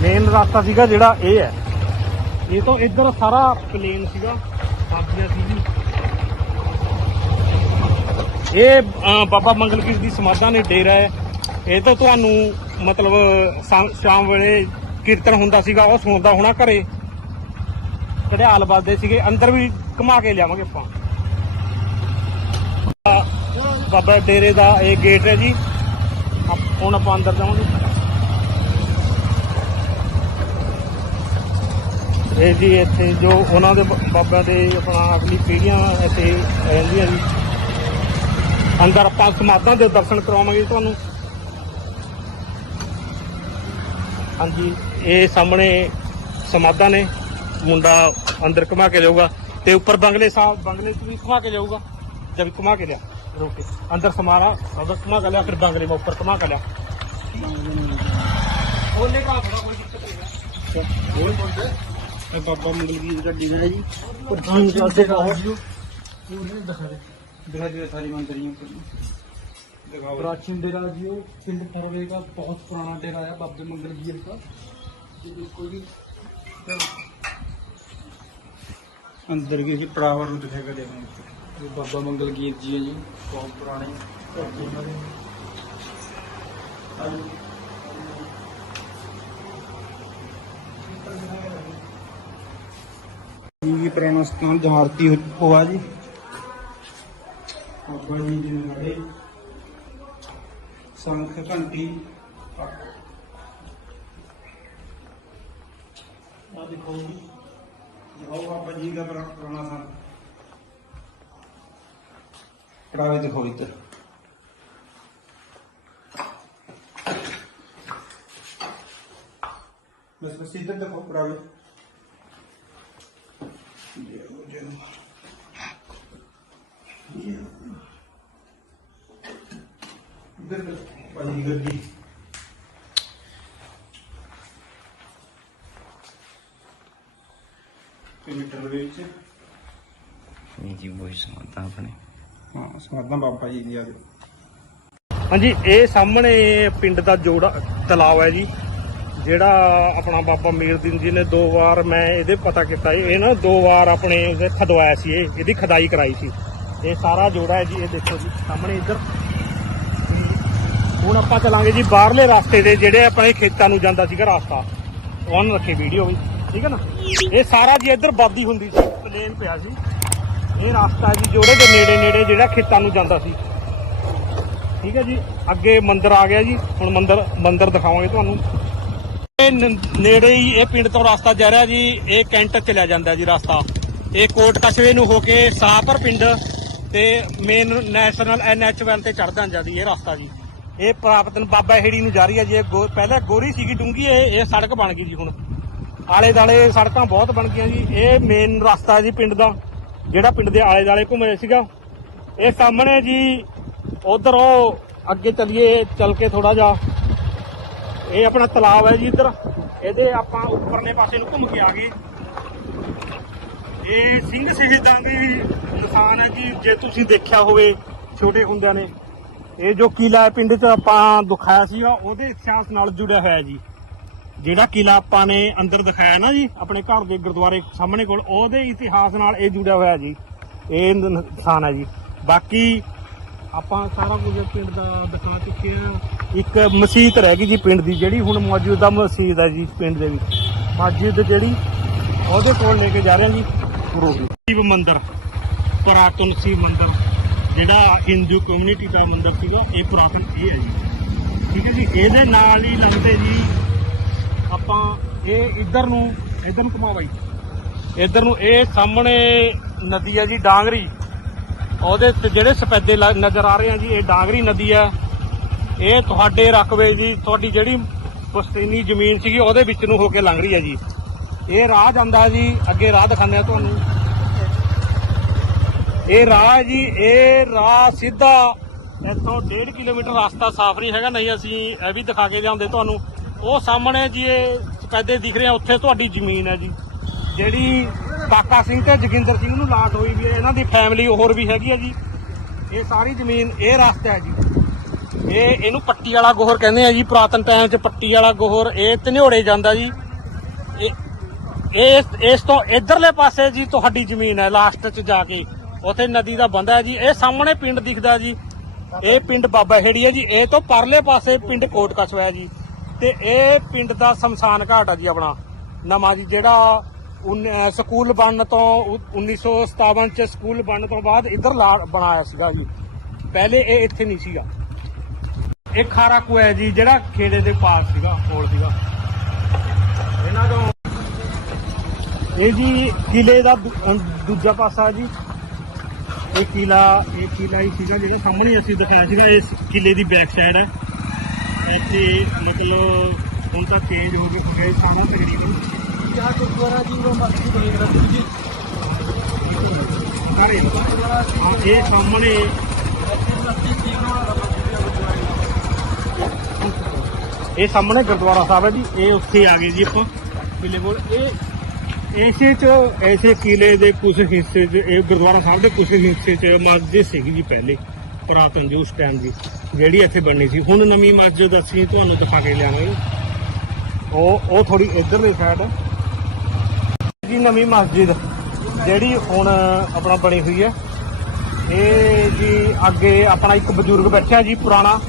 ਮੇਨ ਰਸਤਾ ਸੀਗਾ ਜਿਹੜਾ ਇਹ ਹੈ ਇਹ ਤੋਂ ਇੱਧਰ ਸਾਰਾ ਪਲੇਨ ਸੀਗਾ ਵਾਦੀਆਂ ਸੀ ਜੀ ਇਹ ਬਾਬਾ ਮੰਗਲਗੀਰ ਦੀ ਸਮਾਧਾਂ ਨੇ ਡੇਰਾ ਹੈ ਇਹ ਤਾਂ ਤੁਹਾਨੂੰ ਮਤਲਬ ਸ਼ਾਮ ਵੇਲੇ ਕੀਰਤਨ ਹੁੰਦਾ ਸੀਗਾ ਉਹ ਸੁਣਦਾ ਹੋਣਾ ਘਰੇ ਘੜਿਆਲ ਵੱਜਦੇ ਸੀਗੇ ਅੰਦਰ ਵੀ ਘੁਮਾ ਕੇ ਲਿਆਵਾਂਗੇ ਆਪਾਂ ਬਾਬਾ ਡੇਰੇ ਦਾ ਇਹ ਗੇਟ ਹੈ ਜੀ ਹੁਣ ਆਪਾਂ ਅੰਦਰ ਜਾਵਾਂਗੇ ਇਹ ਜੀ ਇੱਥੇ ਜੋ ਉਹਨਾਂ ਦੇ ਬਾਬਾ ਦੇ ਆਪਣਾ ਅਗਲੀ ਪੀੜ੍ਹੀਆਂ ਇੱਥੇ ਰਹਿੰਦੀਆਂ ਜੀ ਅੰਦਰ ਆਪਾਂ ਸਮਾਧਾਂ ਦੇ ਦਰਸ਼ਨ ਕਰਵਾਵਾਂਗੇ ਤੁਹਾਨੂੰ ਹਾਂਜੀ ਇਹ ਸਾਹਮਣੇ ਸਮਾਧਾਂ ਨੇ ਮੁੰਡਾ ਅੰਦਰ ਘੁਮਾ ਕੇ ਜਾਊਗਾ ਤੇ ਉੱਪਰ ਬੰਗਲੇ ਸਾਹਿਬ ਬੰਗਲੇ 'ਚ ਵੀ ਘੁਮਾ ਕੇ ਜਾਊਗਾ ਜਦ ਘੁਮਾ ਕੇ ਲਿਆ ਰੋਕੇ अंदर समारा अंदर घुमा कर लिया फिर बांगले में ऊपर घुमा कर लिया बोलने का थोड़ा कोई दिक्कत नहीं बाबा मंगलगीर का डीजा है जी सारी मंदिरियां प्राचीन डेरा जी पिंड थरवे का बहुत पुराना डेरा है बाबे मंगलगीर का अंदर की पड़ावर दिखेगा देखो बाबा मंगलगीर जी है जी बहुत पुराने पुराना स्थान जहाँ आरती हुआ जी बाबा जी ने शंख घंटी देखो बाबा जी का पुराना स्थान पड़ावे देखो इधर बस इधर देखो पड़ावे इधर बाजीगर जी मीटर जी वही समाता अपने ਹਾਂ ਸਮਾਧਾਂ ਬਾਬਾ ਜੀ ਦੀ ਆ ਹਾਂਜੀ ਇਹ ਸਾਹਮਣੇ ਪਿੰਡ ਦਾ ਜੋੜਾ ਤਲਾਬ ਹੈ ਜੀ ਜਿਹੜਾ ਆਪਣਾ ਬਾਬਾ ਮੀਰਦੀਨ ਜੀ ਨੇ 2 ਵਾਰ ਮੈਂ ਇਹਦੇ ਪਤਾ ਕੀਤਾ ਇਹ ਨਾ 2 ਵਾਰ ਆਪਣੇ ਉਹਦੇ ਖਦਵਾਇਆ ਸੀ ਇਹਦੀ ਖਦਾਈ ਕਰਾਈ ਸੀ ਇਹ ਸਾਰਾ ਜੋੜਾ ਹੈ ਜੀ ਇਹ ਦੇਖੋ ਜੀ ਸਾਹਮਣੇ ਇੱਧਰ ਹੁਣ ਆਪਾਂ ਚਲਾਂਗੇ ਜੀ ਬਾਹਰਲੇ ਰਸਤੇ ਦੇ ਜਿਹੜੇ ਆਪਣੇ ਖੇਤਾਂ ਨੂੰ ਜਾਂਦਾ ਸੀਗਾ ਰਸਤਾ ਉਹਨ ਰੱਖੇ ਵੀਡੀਓ ਵੀ ਠੀਕ ਹੈ ਨਾ ਇਹ ਸਾਰਾ ਜੀ ਇੱਧਰ ਵਾਦੀ ਹੁੰਦੀ ਸੀ ਪਲੇਨ ਪਿਆ ਸੀ ਇਹ ਰਸਤਾ ਜੀ ਜੋੜੇ ਦੇ ਨੇੜੇ ਜਿਹੜਾ ਖੇਤਾਂ ਨੂੰ ਜਾਂਦਾ ਸੀ ਠੀਕ ਹੈ ਜੀ ਅੱਗੇ ਮੰਦਿਰ ਆ ਗਿਆ ਜੀ ਹੁਣ ਮੰਦਿਰ ਦਿਖਾਵਾਂਗੇ ਤੁਹਾਨੂੰ ਨੇੜੇ ਹੀ ਇਹ ਪਿੰਡ ਤੋਂ ਰਸਤਾ ਜਾ ਰਿਹਾ ਜੀ। ਇਹ ਕੈਂਟ ਚਲਿਆ ਜਾਂਦਾ ਜੀ ਰਸਤਾ। ਇਹ ਕੋਟ ਕਸਬੇ ਨੂੰ ਹੋ ਕੇ ਸਾਹਪੁਰ ਪਿੰਡ ਤੇ ਮੇਨ ਨੈਸ਼ਨਲ NH1 ਤੇ ਚੜ ਜਾਂਦਾ ਜੀ ਇਹ ਰਸਤਾ ਜੀ। ਇਹ ਪ੍ਰਾਪਤਨ ਬਾਬਾ ਹੇੜੀ ਨੂੰ ਜਾ ਰਹੀ ਹੈ ਜੀ। ਪਹਿਲਾਂ ਗੋਰੀ ਸੀਗੀ ਡੂੰਗੀ, ਇਹ ਸੜਕ ਬਣ ਗਈ ਜੀ। ਹੁਣ ਆਲੇ ਦਾਲੇ ਸੜਕਾਂ ਬਹੁਤ ਬਣ ਗਈਆਂ ਜੀ। ਇਹ ਮੇਨ ਰਸਤਾ ਜੀ ਪਿੰਡ ਦਾ, ਜਿਹੜਾ ਪਿੰਡ ਦੇ ਆਲੇ ਦਾਲੇ ਘੁੰਮੇ ਸੀਗਾ। ਇਹ ਸਾਹਮਣੇ ਜੀ ਉਧਰ ਉਹ ਅੱਗੇ ਚੱਲੀਏ, ਚੱਲ ਕੇ ਥੋੜਾ ਜਿਹਾ ਇਹ ਆਪਣਾ ਤਲਾਬ ਹੈ ਜੀ। ਇੱਧਰ ਇਹਦੇ ਆਪਾਂ ਉੱਪਰਲੇ ਪਾਸੇ ਨੂੰ ਘੁੰਮ ਕੇ ਆ ਗਏ। ਇਹ ਸਿੰਘ ਸ਼ਹੀਦਾਂ ਦੀ ਨਿਸ਼ਾਨ ਹੈ ਜੀ, ਜੇ ਤੁਸੀਂ ਦੇਖਿਆ ਹੋਵੇ ਛੋਟੇ ਹੁੰਦਿਆਂ ਨੇ। ਇਹ ਜੋ ਕਿਲਾ ਪਿੰਡ 'ਚ ਆਪਾਂ ਦਿਖਾਇਆ ਸੀਗਾ ਉਹਦੇ ਇਤਿਹਾਸ ਨਾਲ ਜੁੜਿਆ ਹੋਇਆ ਜੀ। ਜਿਹੜਾ ਕਿਲਾ ਆਪਾਂ ਨੇ ਅੰਦਰ ਦਿਖਾਇਆ ਨਾ ਜੀ ਆਪਣੇ ਘਰ ਦੇ ਗੁਰਦੁਆਰੇ ਸਾਹਮਣੇ ਕੋਲ, ਉਹਦੇ ਇਤਿਹਾਸ ਨਾਲ ਇਹ ਜੁੜਿਆ ਹੋਇਆ ਜੀ। ਇਹ ਨਿਸ਼ਾਨ ਹੈ ਜੀ। ਬਾਕੀ ਆਪਾਂ ਸਾਰਾ ਕੁਝ ਪਿੰਡ ਦਾ ਦਿਖਾ ਚੁੱਕੇ ਆ। ਇੱਕ ਮਸਜਿਦ ਰਹਿ ਗਈ ਜੀ ਪਿੰਡ ਦੀ, ਜਿਹੜੀ ਹੁਣ ਮੌਜੂਦਾ ਮਸਜਿਦ ਹੈ ਜੀ ਪਿੰਡ ਦੇ ਵਿੱਚ। ਮਸਜਿਦ ਜਿਹੜੀ ਉਹਦੇ ਕੋਲ ਲੈ ਕੇ ਜਾ ਰਹੇ ਹਾਂ ਜੀ ਸ਼ਿਵ ਮੰਦਿਰ, ਪੁਰਾਤਨ ਸ਼ਿਵ ਮੰਦਿਰ, ਜਿਹੜਾ ਹਿੰਦੂ ਕਮਿਊਨਿਟੀ ਦਾ ਮੰਦਿਰ ਸੀਗਾ। ਇਹ ਪੁਰਾਤਨ ਇਹ ਹੈ ਜੀ। ਠੀਕ ਹੈ ਜੀ। ਇਹਦੇ ਨਾਲ ਹੀ ਲੰਘਦੇ ਜੀ ਆਪਾਂ ਇਹ ਇੱਧਰ ਨੂੰ ਘੁਮਾ ਬਾਈ, ਇੱਧਰ ਨੂੰ। ਇਹ ਸਾਹਮਣੇ ਨਦੀ ਹੈ ਜੀ ਡਾਂਗਰੀ। ਉਹਦੇ ਤੇ ਜਿਹੜੇ ਸਫੈਦੇ ਨਜ਼ਰ ਆ ਰਹੇ ਆ ਜੀ, ਇਹ ਡਾਂਗਰੀ ਨਦੀ ਆ। ਇਹ ਤੁਹਾਡੇ ਰਕਬੇ ਜੀ, ਤੁਹਾਡੀ ਜਿਹੜੀ ਪੁਸ਼ਤੀਨੀ ਜ਼ਮੀਨ ਸੀਗੀ ਉਹਦੇ ਵਿੱਚ ਨੂੰ ਹੋ ਕੇ ਲੰਘ ਰਹੀ ਹੈ ਜੀ। ਇਹ ਰਾਹ ਜਾਂਦਾ ਜੀ, ਅੱਗੇ ਰਾਹ ਦਿਖਾਉਂਦੇ ਆ ਤੁਹਾਨੂੰ। ਇਹ ਰਾਹ ਹੈ ਜੀ, ਇਹ ਰਾਹ ਸਿੱਧਾ ਇੱਥੋਂ 1.5 ਕਿਲੋਮੀਟਰ ਰਸਤਾ ਸਾਫ਼ ਨਹੀਂ ਹੈਗਾ, ਨਹੀਂ ਅਸੀਂ ਇਹ ਵੀ ਦਿਖਾ ਕੇ ਲਿਆਉਂਦੇ ਤੁਹਾਨੂੰ। ਉਹ ਸਾਹਮਣੇ ਜੀ ਇਹ ਸਫੈਦੇ ਦਿਖ ਰਹੇ ਆ, ਉੱਥੇ ਤੁਹਾਡੀ ਜ਼ਮੀਨ ਹੈ ਜੀ, ਜਿਹੜੀ ਕਾਕਾ ਸਿੰਘ ਤੇ ਜੋਗਿੰਦਰ ਸਿੰਘ ਨੂੰ ਲਾਟ ਹੋਈ ਵੀ ਹੈ। ਇਹਨਾਂ ਦੀ ਫੈਮਿਲੀ ਹੋਰ ਵੀ ਹੈਗੀ ਹੈ ਜੀ। ਇਹ ਸਾਰੀ ਜ਼ਮੀਨ ਇਹ ਰਸਤਾ ਹੈ ਜੀ। ਇਹਨੂੰ ਪੱਟੀ ਵਾਲਾ ਗੋਹਰ ਕਹਿੰਦੇ ਆ ਜੀ। ਪੁਰਾਤਨ ਟਾਈਮ 'ਚ ਪੱਟੀ ਵਾਲਾ ਗੋਹਰ ਇਹ ਧਨਿਓੜੇ ਜਾਂਦਾ ਜੀ। ਇਸ ਤੋਂ ਇਧਰਲੇ ਪਾਸੇ ਜੀ ਤੁਹਾਡੀ ਜ਼ਮੀਨ ਹੈ, ਲਾਸਟ 'ਚ ਜਾ ਕੇ ਉੱਥੇ ਨਦੀ ਦਾ ਬੰਦਾ ਹੈ ਜੀ। ਇਹ ਸਾਹਮਣੇ ਪਿੰਡ ਦਿਖਦਾ ਜੀ, ਇਹ ਪਿੰਡ ਬਾਬਾ ਹੇੜੀ ਹੈ ਜੀ। ਇਹ ਤੋਂ ਪਰਲੇ ਪਾਸੇ ਪਿੰਡ ਕੋਟ ਕਸਬਾ ਹੈ ਜੀ। ਤੇ ਇਹ ਪਿੰਡ ਦਾ ਸ਼ਮਸ਼ਾਨ ਘਾਟ ਹੈ ਜੀ ਆਪਣਾ ਨਵਾਂ ਜੀ, ਜਿਹੜਾ ਸਕੂਲ ਬਣਨ ਤੋਂ 1957 ਚ ਸਕੂਲ ਬਣਨ ਤੋਂ ਬਾਅਦ ਇੱਧਰ ਬਣਾਇਆ ਸੀਗਾ ਜੀ। ਪਹਿਲੇ ਇਹ ਇੱਥੇ ਨਹੀਂ ਸੀਗਾ। ਇਹ ਖਾਰਾ ਕੁਆ ਹੈ ਜੀ, ਜਿਹੜਾ ਖੇੜੇ ਦੇ ਪਾਸ ਸੀਗਾ, ਕੋਲ ਸੀਗਾ ਇਹਨਾਂ ਤੋਂ। ਇਹ ਜੀ ਕਿਲੇ ਦਾ ਦੂਜਾ ਪਾਸਾ ਜੀ। ਇਹ ਕਿਲਾ ਹੀ ਸੀਗਾ ਜਿਹੜੇ ਸਾਹਮਣੇ ਅਸੀਂ ਦਿਖਾਇਆ ਸੀਗਾ। ਇਸ ਕਿਲੇ ਦੀ ਬੈਕ ਸਾਈਡ ਹੈ। ਇੱਥੇ ਮਤਲਬ ਹੁਣ ਤਾਂ ਚੇਂਜ ਹੋ ਗਏ ਸਾਰਾ ਤਕਰੀਬਨ। ਗੁਰਦੁਆਰਾ ਜੀ ਉਹ ਮਸਜਿਦ ਬਣੀ ਰੱਖੀ ਜੀ। ਇਹ ਸਾਹਮਣੇ ਗੁਰਦੁਆਰਾ ਸਾਹਿਬ ਹੈ ਜੀ। ਇਹ ਉੱਥੇ ਆ ਗਏ ਜੀ ਆਪਾਂ ਕਿਲੇ ਕੋਲ। ਐਸੇ ਕਿਲੇ ਦੇ ਕੁਝ ਹਿੱਸੇ 'ਚ, ਇਹ ਗੁਰਦੁਆਰਾ ਸਾਹਿਬ ਦੇ ਕੁਝ ਹਿੱਸੇ 'ਚ ਮਸਜਿਦ ਸੀਗੀ ਜੀ ਪਹਿਲੇ, ਪੁਰਾਤਨ ਜੀ ਉਸ ਟਾਈਮ ਦੀ, ਜਿਹੜੀ ਇੱਥੇ ਬਣਨੀ ਸੀ। ਹੁਣ ਨਵੀਂ ਮਸਜਿਦ ਅਸੀਂ ਤੁਹਾਨੂੰ ਦਿਖਾ ਕੇ ਲਿਆਵਾਂਗੇ। ਉਹ ਥੋੜੀ ਇੱਧਰਲੀ ਸਾਈਡ ਜੀ ਨਵੀਂ ਮਸਜਿਦ ਜਿਹੜੀ ਹੁਣ ਆਪਣਾ ਬਣੀ ਹੋਈ ਹੈ। ਇਹ ਜੀ ਅੱਗੇ ਆਪਣਾ ਇੱਕ ਬਜ਼ੁਰਗ ਬੈਠਿਆ ਜੀ ਪੁਰਾਣਾ,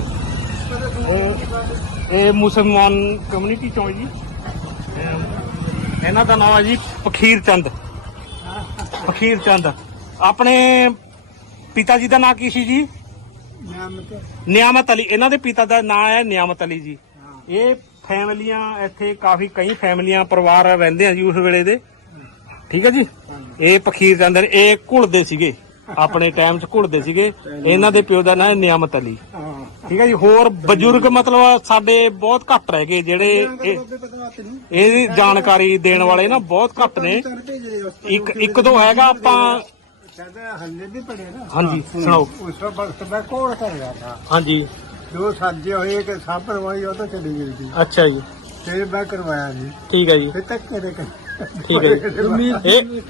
ਇਹ ਮੁਸਲਮਾਨ ਕਮਿਊਨਿਟੀ ਚੋਂ ਜੀ। ਇਹਨਾਂ ਦਾ ਨਾਮ ਹੈ ਜੀ ਫਕੀਰ ਚੰਦ। ਆਪਣੇ ਪਿਤਾ ਜੀ ਦਾ ਨਾਮ ਕੀ ਸੀ ਜੀ? ਨਿਆਮਤ ਅਲੀ। ਇਹਨਾਂ ਦੇ ਪਿਤਾ ਦਾ ਨਾਮ ਹੈ ਨਿਆਮਤ ਅਲੀ ਜੀ। ਇਹ ਫੈਮਲੀਆਂ ਇੱਥੇ ਕਈ ਫੈਮਲੀਆਂ ਪਰਿਵਾਰ ਰਹਿੰਦੇ ਆ ਜੀ ਉਸ ਵੇਲੇ ਦੇ। ਠੀਕ ਹੈ ਜੀ। ਇਹ ਫਕੀਰ ਚੰਦ ਇਹ ਘੁਲਦੇ ਸੀਗੇ, ਆਪਣੇ ਟਾਈਮ 'ਚ ਘੁਲਦੇ ਸੀਗੇ। ਇਹਨਾਂ ਦੇ ਪਿਓ ਦਾ ਨਾਮ ਹੈ ਨਿਆਮਤ ਅਲੀ। ਠੀਕ ਹੈ ਜੀ। ਹੋਰ ਬਜ਼ੁਰਗ ਮਤਲਬ ਸਾਡੇ ਬਹੁਤ ਘੱਟ ਰਹਿ ਗਏ, ਜਿਹੜੇ ਇਹਦੀ ਜਾਣਕਾਰੀ ਦੇਣ ਵਾਲੇ ਨਾ ਬਹੁਤ ਘੱਟ ਨੇ। ਇੱਕ ਦੋ ਹੈਗਾ ਆਪਾਂ। ਹਾਂਜੀ ਸੁਣਾਓ। ਹਾਂਜੀ जो साझे होए कि सब करवाई वो तो चली गई थी। अच्छा जी। फिर मैं करवाया जी। ठीक है जी। फिर तक करे ठीक है जी।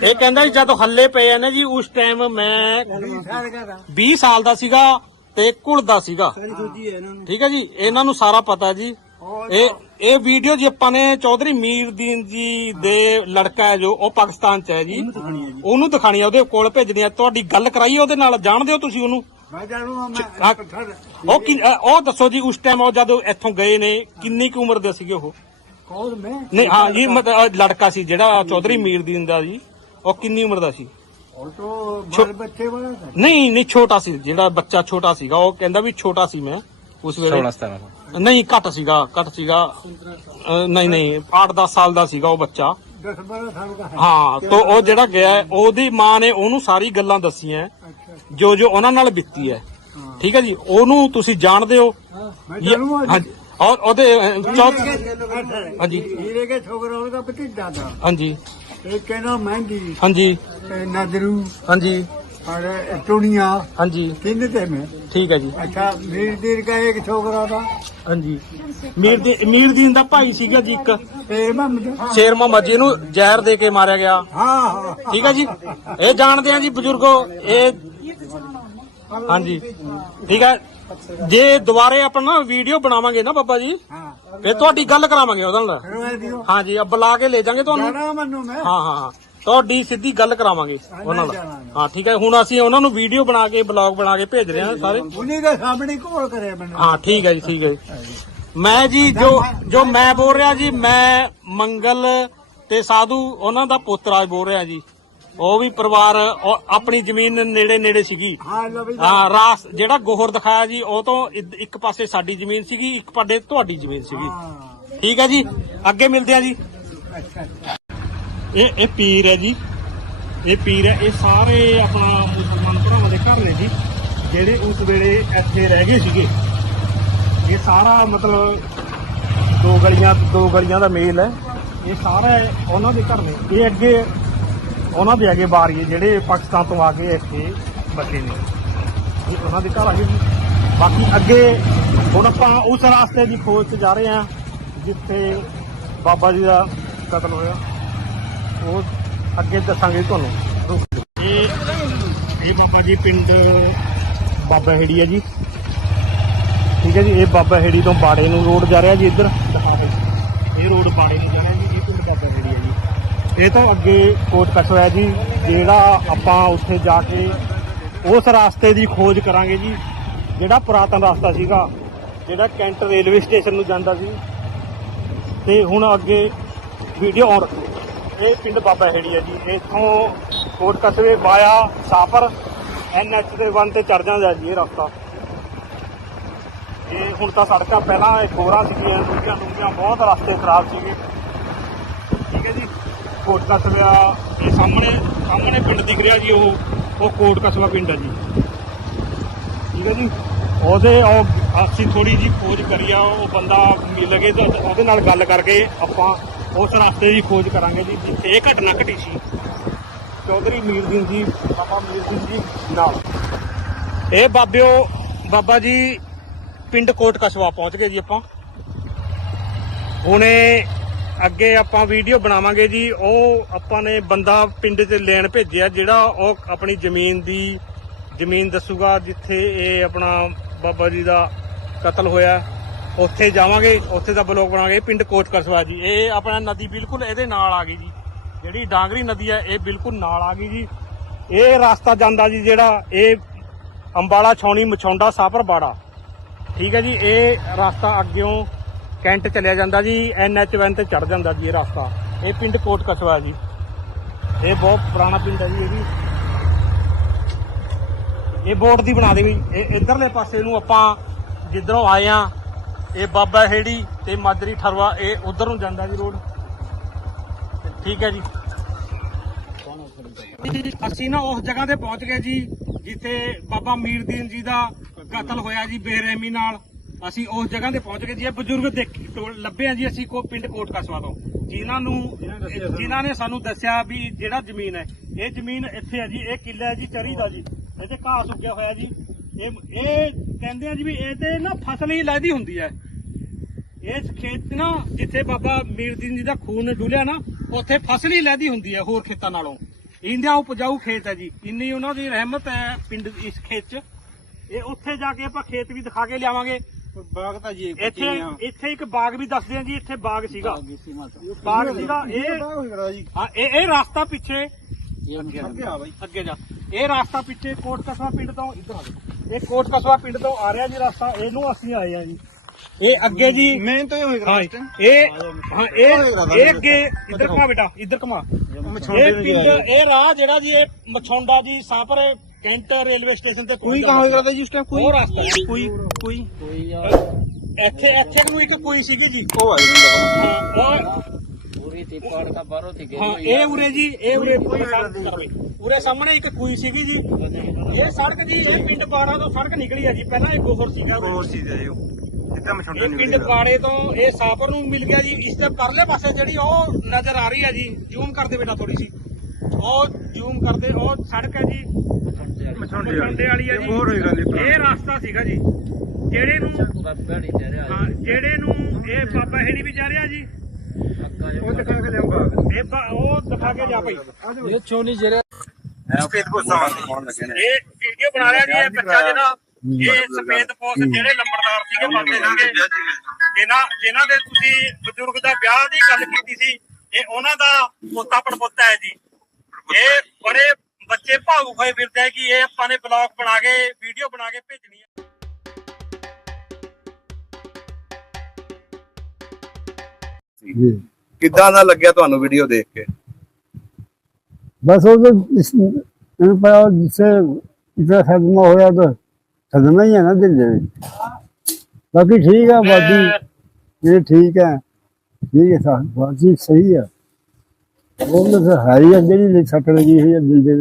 ਇਹ ਕਹਿੰਦਾ ਜਦੋਂ ਹੱਲੇ ਪਏ ਆ ਨਾ ਜੀ, ਉਸ ਟਾਈਮ ਮੈਂ 20 ਸਾਲ ਦਾ ਸੀਗਾ ਤੇ ਘੁਲਦਾ ਸੀਗਾ। ਠੀਕ ਹੈ ਜੀ। ਇਹਨਾਂ ਨੂੰ ਸਾਰਾ ਪਤਾ ਜੀ। ਇਹ ਵੀਡੀਓ ਜੀ ਆਪਾਂ ਨੇ ਚੌਧਰੀ ਮੀਰਦੀਨ ਜੀ ਦੇ ਲੜਕਾ ਹੈ ਜੋ, ਉਹ ਪਾਕਿਸਤਾਨ 'ਚ ਹੈ ਜੀ, ਉਹਨੂੰ ਦਿਖਾਣੀ ਆ, ਉਹਦੇ ਕੋਲ ਭੇਜਣੀ ਆ। ਤੁਹਾਡੀ ਗੱਲ ਕਰਾਈਏ ਉਹਦੇ ਨਾਲ, ਜਾਣਦੇ ਹੋ ਤੁਸੀਂ ਉਹਨੂੰ? ਉਹ ਦੱਸੋ ਜੀ, ਉਸ ਟਾਈਮ ਉਹ ਜਦੋਂ ਇੱਥੋਂ ਗਏ ਨੇ ਕਿੰਨੀ ਕੁ ਉਮਰ ਦੇ ਸੀਗੇ ਉਹ? ਨਹੀਂ ਹਾਂ ਜੀ, ਮਤਲਬ ਲੜਕਾ ਸੀ ਜਿਹੜਾ ਚੌਧਰੀ ਮੀਰਦੀਨ ਦਾ ਜੀ, ਉਹ ਕਿੰਨੀ ਉਮਰ ਦਾ ਸੀ? ਨਹੀਂ ਛੋਟਾ ਸੀ, ਜਿਹੜਾ ਬੱਚਾ ਛੋਟਾ ਸੀਗਾ। ਉਹ ਕਹਿੰਦਾ ਵੀ ਛੋਟਾ ਸੀ ਮੈਂ ਉਸ ਵੇਲੇ। ਨਹੀਂ ਘੱਟ ਸੀਗਾ ਨਹੀਂ 8-10 ਸਾਲ ਦਾ ਸੀਗਾ ਉਹ ਬੱਚਾ। 10-12 ਸਾਲ ਦਾ ਹੈ। ਹਾਂ ਤਾਂ ਉਹ ਜਿਹੜਾ ਗਿਆ ਹੈ, ਉਹਦੀ ਮਾਂ ਨੇ ਉਹਨੂੰ ਸਾਰੀ ਗੱਲਾਂ ਦੱਸੀਆਂ ਜੋ ਉਹਨਾਂ ਨਾਲ ਬੀਤੀ ਹੈ। ਠੀਕ ਹੈ ਜੀ, ਉਹਨੂੰ ਤੁਸੀਂ ਜਾਣਦੇ ਹੋ। ਮੈਂ ਜਾਣੂ ਹਾਂਜੀ ਔਰ ਉਹਦੇ ਹਾਂਜੀ ਹੀਰੇ ਕੇ ਛੋਕਰਾ ਉਹਦਾ ਭਤੀਜਾ ਦਾ ਹਾਂਜੀ ਇੱਕ ਕਹਿੰਦਾ ਮਹਿੰਦੀ ਹਾਂਜੀ ਤੇ ਨਦਰੂ ਹਾਂਜੀ और टुनिया ਹਾਂਜੀ तीन थे में। ਠੀਕ ਹੈ ਜੀ। अच्छा मीर दीर का एक छोकरा था ਹਾਂਜੀ ਮੀਰਦੀਨ ਦਾ ਭਾਈ ਸੀਗਾ ਜੀ ਇੱਕ शेर मोहम्मद। ਸ਼ੇਰ ਮੁਹੰਮਦ ਜੀ ਨੂੰ ਜ਼ਹਿਰ ਦੇ ਕੇ ਮਾਰਿਆ ਗਿਆ। हाँ हाँ ਠੀਕ ਹੈ ਜੀ, ਇਹ ਜਾਣਦੇ ਆ ਜੀ ਬਜ਼ੁਰਗੋ ਇਹ। ਹਾਂਜੀ ਠੀਕ ਹੈ, ਜੇ ਦੁਬਾਰੇ ਆਪਾਂ ਨਾ ਵੀਡੀਓ ਬਣਾਵਾਂਗੇ ਨਾ ਬਾਬਾ ਜੀ, हाँ ਫਿਰ ਤੁਹਾਡੀ ਗੱਲ ਕਰਾਵਾਂਗੇ ਉਹਦੇ ਨਾਲ। करवा दियो ਹਾਂਜੀ अब बुला के ले जाएंगे ਤੁਹਾਨੂੰ। जाना मनु में। ਹਾਂ ਤੁਹਾਡੀ ਸਿੱਧੀ ਗੱਲ ਕਰਾਵਾਂਗੇ ਉਹਨਾਂ ਨਾਲ। ਹਾਂ ਠੀਕ ਹੈ, ਹੁਣ ਅਸੀਂ ਉਹਨਾਂ ਨੂੰ ਵੀਡੀਓ ਬਣਾ ਕੇ ਬਲੌਗ ਬਣਾ ਕੇ ਭੇਜ ਰਹੇ ਹਾਂ ਸਾਰੇ। उन्हीं के सामने कॉल करे मैंने। ਹਾਂ ਠੀਕ ਹੈ ਜੀ ਮੈਂ ਜੀ ਜੋ ਮੈਂ ਬੋਲ ਰਿਹਾ ਜੀ, ਮੈਂ ਮੰਗਲ ਤੇ ਸਾਧੂ ਉਹਨਾਂ ਦਾ ਪੋਤਰਾ ਬੋਲ ਰਿਹਾ ਜੀ। ਉਹ ਵੀ ਪਰਿਵਾਰ ਆਪਣੀ ਜ਼ਮੀਨ ਨੇੜੇ ਸੀਗੀ। हाँ लवी ਹਾਂ ਰਾਸ ਜਿਹੜਾ ਗੋਹਰ ਦਿਖਾਇਆ ਜੀ, ਉਹ ਤੋਂ ਇੱਕ ਪਾਸੇ ਸਾਡੀ ਜ਼ਮੀਨ ਸੀਗੀ, ਇੱਕ ਪਾਸੇ ਤੁਹਾਡੀ ਜ਼ਮੀਨ ਸੀਗੀ। हाँ ਠੀਕ ਹੈ ਜੀ, ਅੱਗੇ ਮਿਲਦੇ ਆ ਜੀ। अच्छा ਇਹ ਪੀਰ ਹੈ ਜੀ, ਇਹ ਪੀਰ ਹੈ। ਇਹ ਸਾਰੇ ਆਪਣਾ ਮੁਸਲਮਾਨ ਭਰਾਵਾਂ ਦੇ ਘਰ ਨੇ ਜੀ, ਜਿਹੜੇ ਉਸ ਵੇਲੇ ਇੱਥੇ ਰਹਿ ਗਏ ਸੀਗੇ। ਇਹ ਸਾਰਾ ਮਤਲਬ ਦੋ ਗਲੀਆਂ ਦਾ ਮੇਲ ਹੈ। ਇਹ ਸਾਰਾ ਉਹਨਾਂ ਦੇ ਘਰ ਨੇ। ਇਹ ਅੱਗੇ ਉਹਨਾਂ ਦੇ ਅੱਗੇ ਬਾਰੀਏ ਜਿਹੜੇ ਪਾਕਿਸਤਾਨ ਤੋਂ ਆ ਕੇ ਇੱਥੇ ਬਸੇ ਨੇ, ਇਹ ਉਹਨਾਂ ਦੇ ਘਰ ਆ ਗਏ ਜੀ। ਬਾਕੀ ਅੱਗੇ ਹੁਣ ਆਪਾਂ ਉਸ ਰਾਸਤੇ ਦੀ ਖੋਜ 'ਚ ਜਾ ਰਹੇ ਹਾਂ ਜਿੱਥੇ ਬਾਬਾ ਜੀ ਦਾ ਕਤਲ ਹੋਇਆ। ਉਹ ਅੱਗੇ ਦੱਸਾਂਗੇ ਤੁਹਾਨੂੰ। ਇਹ ਬਾਬਾ ਜੀ ਪਿੰਡ ਬਾਬਾ ਹੇੜੀ ਹੈ ਜੀ। ਠੀਕ ਹੈ ਜੀ, ਇਹ ਬਾਬਾ ਹੇੜੀ ਤੋਂ ਬਾੜੇ ਨੂੰ ਰੋਡ ਜਾ ਰਿਹਾ ਜੀ। ਇੱਧਰ ਇਹ ਰੋਡ ਬਾੜੇ ਨੂੰ ਜਾ ਰਿਹਾ ਜੀ। ਇਹ ਪਿੰਡ ਬਾਬਾ ਹੇੜੀ ਹੈ ਜੀ। ਇਹ ਤੋਂ ਅੱਗੇ ਕੋਟ ਕਸਬਾ ਹੈ ਜੀ, ਜਿਹੜਾ ਆਪਾਂ ਉੱਥੇ ਜਾ ਕੇ ਉਸ ਰਾਸਤੇ ਦੀ ਖੋਜ ਕਰਾਂਗੇ ਜੀ, ਜਿਹੜਾ ਪੁਰਾਤਨ ਰਸਤਾ ਸੀਗਾ, ਜਿਹੜਾ ਕੈਂਟ ਰੇਲਵੇ ਸਟੇਸ਼ਨ ਨੂੰ ਜਾਂਦਾ ਸੀ। ਤੇ ਹੁਣ ਅੱਗੇ ਵੀਡੀਓ ਆਨ ਰੱਖੋ। ਇਹ ਪਿੰਡ ਬਾਬਾ ਹੇੜੀ ਹੈ ਜੀ। ਇੱਥੋਂ ਕੋਟ ਕਸਬੇ ਵਾਇਆ ਸਾਪਰ NH ਦੇ 1 ਤੇ ਚੜ ਜਾਂਦਾ ਜੀ ਇਹ ਰਸਤਾ। ਇਹ ਹੁਣ ਤਾਂ ਸੜਕਾਂ ਪਹਿਲਾਂ ਗੋਰਾਂ ਸੀਗੀਆਂ, ਦੂਜੀਆਂ ਬਹੁਤ ਰਸਤੇ ਖਰਾਬ ਸੀਗੇ। ਠੀਕ ਹੈ ਜੀ, ਕੋਟ ਕਸਬਾ ਇਹ ਸਾਹਮਣੇ ਪਿੰਡ ਦਿਖ ਰਿਹਾ ਜੀ। ਉਹ ਕੋਟ ਕਸਬਾ ਪਿੰਡ ਹੈ ਜੀ। ਠੀਕ ਹੈ ਜੀ, ਅਸੀਂ ਥੋੜੀ ਜੀ ਖੋਜ ਕਰੀ ਆ। ਉਹ ਬੰਦਾ ਮਿਲ ਗਏ ਤਾਂ ਉਹਦੇ ਨਾਲ ਗੱਲ ਕਰਕੇ ਆਪਾਂ ਉਸ ਰਸਤੇ ਦੀ ਖੋਜ ਕਰਾਂਗੇ ਜੀ, ਜਿੱਥੇ ਇਹ ਘਟਨਾ ਘਟੀ ਸੀ। ਚੌਧਰੀ ਮੀਰਦੀਨ ਜੀ, ਬਾਬਾ ਮੀਰਦੀਨ ਜੀ ਨਾਲ। ਇਹ ਬਾਬਾ ਜੀ ਪਿੰਡ ਕੋਟ ਕਸਬਾ ਪਹੁੰਚ ਗਏ ਜੀ ਆਪਾਂ। ਹੁਣੇ ਅੱਗੇ ਆਪਾਂ ਵੀਡੀਓ ਬਣਾਵਾਂਗੇ ਜੀ। ਉਹ ਆਪਾਂ ਨੇ ਬੰਦਾ ਪਿੰਡ 'ਚ ਲੈਣ ਭੇਜਿਆ, ਜਿਹੜਾ ਉਹ ਆਪਣੀ ਜ਼ਮੀਨ ਦੱਸੂਗਾ ਜਿੱਥੇ ਇਹ ਆਪਣਾ ਬਾਬਾ ਜੀ ਦਾ ਕਤਲ ਹੋਇਆ। ਉੱਥੇ ਜਾਵਾਂਗੇ, ਉੱਥੇ ਦਾ ਬਲੌਗ ਬਣਾਵਾਂਗੇ। ਪਿੰਡ ਕੋਟ ਕਸਬਾ ਜੀ। ਇਹ ਆਪਣਾ ਨਦੀ ਬਿਲਕੁਲ ਇਹਦੇ ਨਾਲ ਆ ਗਈ ਜੀ, ਜਿਹੜੀ ਡਾਂਗਰੀ ਨਦੀ ਹੈ ਇਹ ਬਿਲਕੁਲ ਨਾਲ ਆ ਗਈ ਜੀ। ਇਹ ਰਸਤਾ ਜਾਂਦਾ ਜੀ ਜਿਹੜਾ ਇਹ ਅੰਬਾਲਾ ਛਾਉਣੀ ਮਛੌਂਡਾ ਸਾਪਰ ਬਾੜਾ। ਠੀਕ ਹੈ ਜੀ, ਇਹ ਰਸਤਾ ਅੱਗਿਓਂ ਕੈਂਟ ਚਲਿਆ ਜਾਂਦਾ ਜੀ, NH 1 ਤੇ ਚੜ ਜਾਂਦਾ ਜੀ ਇਹ ਰਸਤਾ। ਇਹ ਪਿੰਡ ਕੋਟ ਕਸਬਾ ਜੀ। ਇਹ ਬਹੁਤ ਪੁਰਾਣਾ ਪਿੰਡ ਹੈ ਜੀ। ਇਹ ਬੋਰਡ ਦੀ ਬਣਾ ਦੇਵੀ। ਇਹ ਇਧਰਲੇ ਪਾਸੇ ਨੂੰ ਆਪਾਂ ਜਿੱਧਰੋਂ ਆਏ ਆ, ਇਹ ਬਾਬਾ ਹੇੜੀ ਤੇ ਮਾਦਰੀ ਠਰਵਾ, ਇਹ ਉਧਰ ਨੂੰ ਜਾਂਦਾ ਜੀ ਰੋਡ। ਠੀਕ ਹੈ ਜੀ, ਅਸੀਂ ਨਾ ਉਸ ਜਗ੍ਹਾ ਤੇ ਪਹੁੰਚ ਗਏ ਜੀ ਜਿੱਥੇ ਬਾਬਾ ਮੀਰਦੀਨ ਜੀ ਦਾ ਕਤਲ ਹੋਇਆ ਜੀ ਬੇਰਹਿਮੀ ਨਾਲ। ਅਸੀਂ ਉਸ ਜਗ੍ਹਾ ਤੇ ਪਹੁੰਚ ਗਏ ਜੀ। ਇਹ ਬਜ਼ੁਰਗ ਲੱਭੇ ਆ ਜੀ ਅਸੀਂ ਪਿੰਡ ਕੋਟ ਕਸਬਾ ਤੋਂ, ਜਿਨ੍ਹਾਂ ਨੇ ਸਾਨੂੰ ਦੱਸਿਆ ਵੀ ਜਿਹੜਾ ਜ਼ਮੀਨ ਹੈ, ਇਹ ਜ਼ਮੀਨ ਇੱਥੇ ਹੈ ਜੀ। ਇਹ ਕਿੱਲਾ ਹੈ ਜੀ ਚਰੀ ਦਾ ਜੀ। ਇਹਦੇ ਘਾਹ ਸੁੱਕਿਆ ਹੋਇਆ ਜੀ। ਇਹ ਕਹਿੰਦੇ ਆ ਜੀ ਵੀ ਇਹਦੇ ਨਾ ਫਸਲ ਹੀ ਲੈਦੀ ਹੁੰਦੀ ਹੈ। ਇਸ ਖੇਤ 'ਚ ਨਾ ਜਿੱਥੇ ਬਾਬਾ ਮੀਰਦੀਨ ਜੀ ਦਾ ਖੂਨ ਡੁੱਲਿਆ ਨਾ, ਉੱਥੇ ਫਸਲ ਹੀ ਲੈਦੀ ਹੁੰਦੀ ਹੈ ਹੋਰ ਖੇਤਾਂ ਨਾਲੋਂ। ਇੰਨਾ ਉਪਜਾਊ ਖੇਤ ਹੈ ਜੀ, ਇੰਨੀ ਉਹਨਾਂ ਦੀ ਰਹਿਮਤ ਹੈ ਪਿੰਡ ਇਸ ਖੇਤ 'ਚ। ਇਹ ਉੱਥੇ ਜਾ ਕੇ ਆਪਾਂ ਖੇਤ ਵੀ ਦਿਖਾ ਕੇ ਲਿਆਵਾਂਗੇ। बाग था जी। ਇੱਥੇ ਇੱਕ ਬਾਗ ਵੀ ਦੱਸਦੇ ਆ ਜੀ। ਇੱਥੇ ਬਾਗ ਸੀਗਾ। ਇਹ ਰਸਤਾ ਪਿੱਛੇ ਅੱਗੇ ਜਾ। ਇਹ ਰਸਤਾ ਪਿੱਛੇ ਕੋਟ ਕਸਬਾ ਪਿੰਡ ਤੋਂ ਇੱਧਰ ਆ ਜਾਓ। ਇਹ ਕੋਟ ਕਸਬਾ ਪਿੰਡ ਤੋਂ ਆ ਰਿਹਾ ਜੀ ਰਸਤਾ। ਇਹਨੂੰ ਅਸੀਂ ਆਏ ਆ ਜੀ। ਇਹ ਅੱਗੇ ਜੀ मेन तो ये होएगा ਇਹ ਅੱਗੇ ਇੱਧਰ ਘੁਮਾ ਬੇਟਾ, ਇੱਧਰ ਘੁਮਾ। ਇਹ ਪਿੰਡ, ਇਹ ਰਾਹ ਜਿਹੜਾ ਜੀ ਇਹ ਮਛੌਂਡਾ ਜੀ ਸਾਪਰ ਕੈਂਟ ਰੇਲਵੇ स्टेशन ਤੇ कोई कहाँ होएगा था जी उस टाइम? ਉਹ ਰਸਤਾ कोई ਇੱਥੇ ਨੂੰ ਇੱਕ ਕੋਈ ਸੀਗੀ ਜੀ ਉਹ ਆ ਜੀ ਪੂਰੀ ਤੇ ਪਾੜ ਦਾ ਬਾਹਰੋਂ ਤੇ ਹਾਂ ਇਹ ਉਰੇ ਜੀ ਇਹ ਉਰੇ ਸਾਹਮਣੇ ਇੱਕ ਕੋਈ ਸੀਗੀ ਜੀ ਇਹ ਸੜਕ ਜੀ ਇਹ ਪਿੰਡ ਬਾੜਾ ਤੋਂ ਸੜਕ ਨਿਕਲੀ ਆ ਜੀ ਪਹਿਲਾਂ ਇਹ ਗੋਹਰ ਸੀਗਾ ਹੋਰ ਸੀ ਜੀ ਉਹ ਇੱਕਦਮ ਛੋਟਾ ਇਹ ਪਿੰਡ ਬਾੜੇ ਤੋਂ ਇਹ ਸਾਪਰ ਨੂੰ ਮਿਲ ਗਿਆ ਜੀ ਇਸ ਦੇ ਪਰਲੇ ਪਾਸੇ ਜਿਹੜੀ ਉਹ ਨਜ਼ਰ ਆ ਰਹੀ ਹੈ ਜੀ ਜ਼ੂਮ ਕਰਦੇ ਬੇਟਾ ਥੋੜੀ ਸੀ ਉਹ ਜ਼ੂਮ ਕਰਦੇ ਉਹ ਸੜਕ ਹੈ ਜੀ ਮਛੰਡੇ ਵਾਲੀ ਹੈ ਜੀ ਹੋਰ ਹੋਏਗਾ ਨਹੀਂ ਇਹ ਰਸਤਾ ਸੀਗਾ ਜੀ ਜਿਹੜੇ ਨੂੰ ਗਾੜੀ ਜਾ ਰਿਹਾ ਹਾਂ ਜਿਹੜੇ ਨੂੰ ਇਹ ਬਾਬਾ ਹੈੜੀ ਵੀ ਜਾ ਰਿਹਾ ਜੀ ਉਹ ਦਿਖਾ ਕੇ ਲਿਆਉਂਗਾ ਉਹ ਦਿਖਾ ਕੇ ਜਾ ਭਾਈ ਇਹ ਚੋਲੀ ਜਿਹੜਾ ਸਫੇਦ ਪੋਸਾ ਹੋਣ ਲੱਗੇ ਨੇ ਇਹ ਵੀਡੀਓ ਬਣਾ ਰਿਹਾ ਜੀ ਇਹ ਬੱਚਾ ਜਿਹੜਾ ਇਹ ਸਫੇਦ ਪੋਸ ਜਿਹੜੇ ਲੰਬੜਦਾਰ ਸੀਗੇ ਬਾਬੇ ਸੀਗੇ ਜਿਨ੍ਹਾਂ ਦੇ ਤੁਸੀਂ ਬਜ਼ੁਰਗ ਦਾ ਵਿਆਹ ਦੀ ਗੱਲ ਕੀਤੀ ਸੀ ਇਹ ਉਹਨਾਂ ਦਾ ਪੋਤਾ ਪੜਪੋਤਾ ਹੈ ਜੀ ਇਹ ਬੜੇ ਬੱਚੇ ਭਾਵੁਕ ਹੋਏ ਫਿਰਦੇ ਆ ਕਿ ਇਹ ਆਪਾਂ ਨੇ ਬਲੌਗ ਬਣਾ ਕੇ ਵੀਡੀਓ ਬਣਾ ਕੇ ਭੇਜਣੀ ਹੈ ਕਿੱਦਾਂ ਦਾ ਲੱਗਿਆ ਤੁਹਾਨੂੰ ਵੀਡੀਓ ਦੇਖ ਕੇ बस वो तो इन पर जिससे इतना सदमा होया तो सदमा ही है ना दिल में बाकी ठीक है बाकी ये ठीक है साहब बाकी सही है वो तो है ही जी सट लगी हुई है दिल दे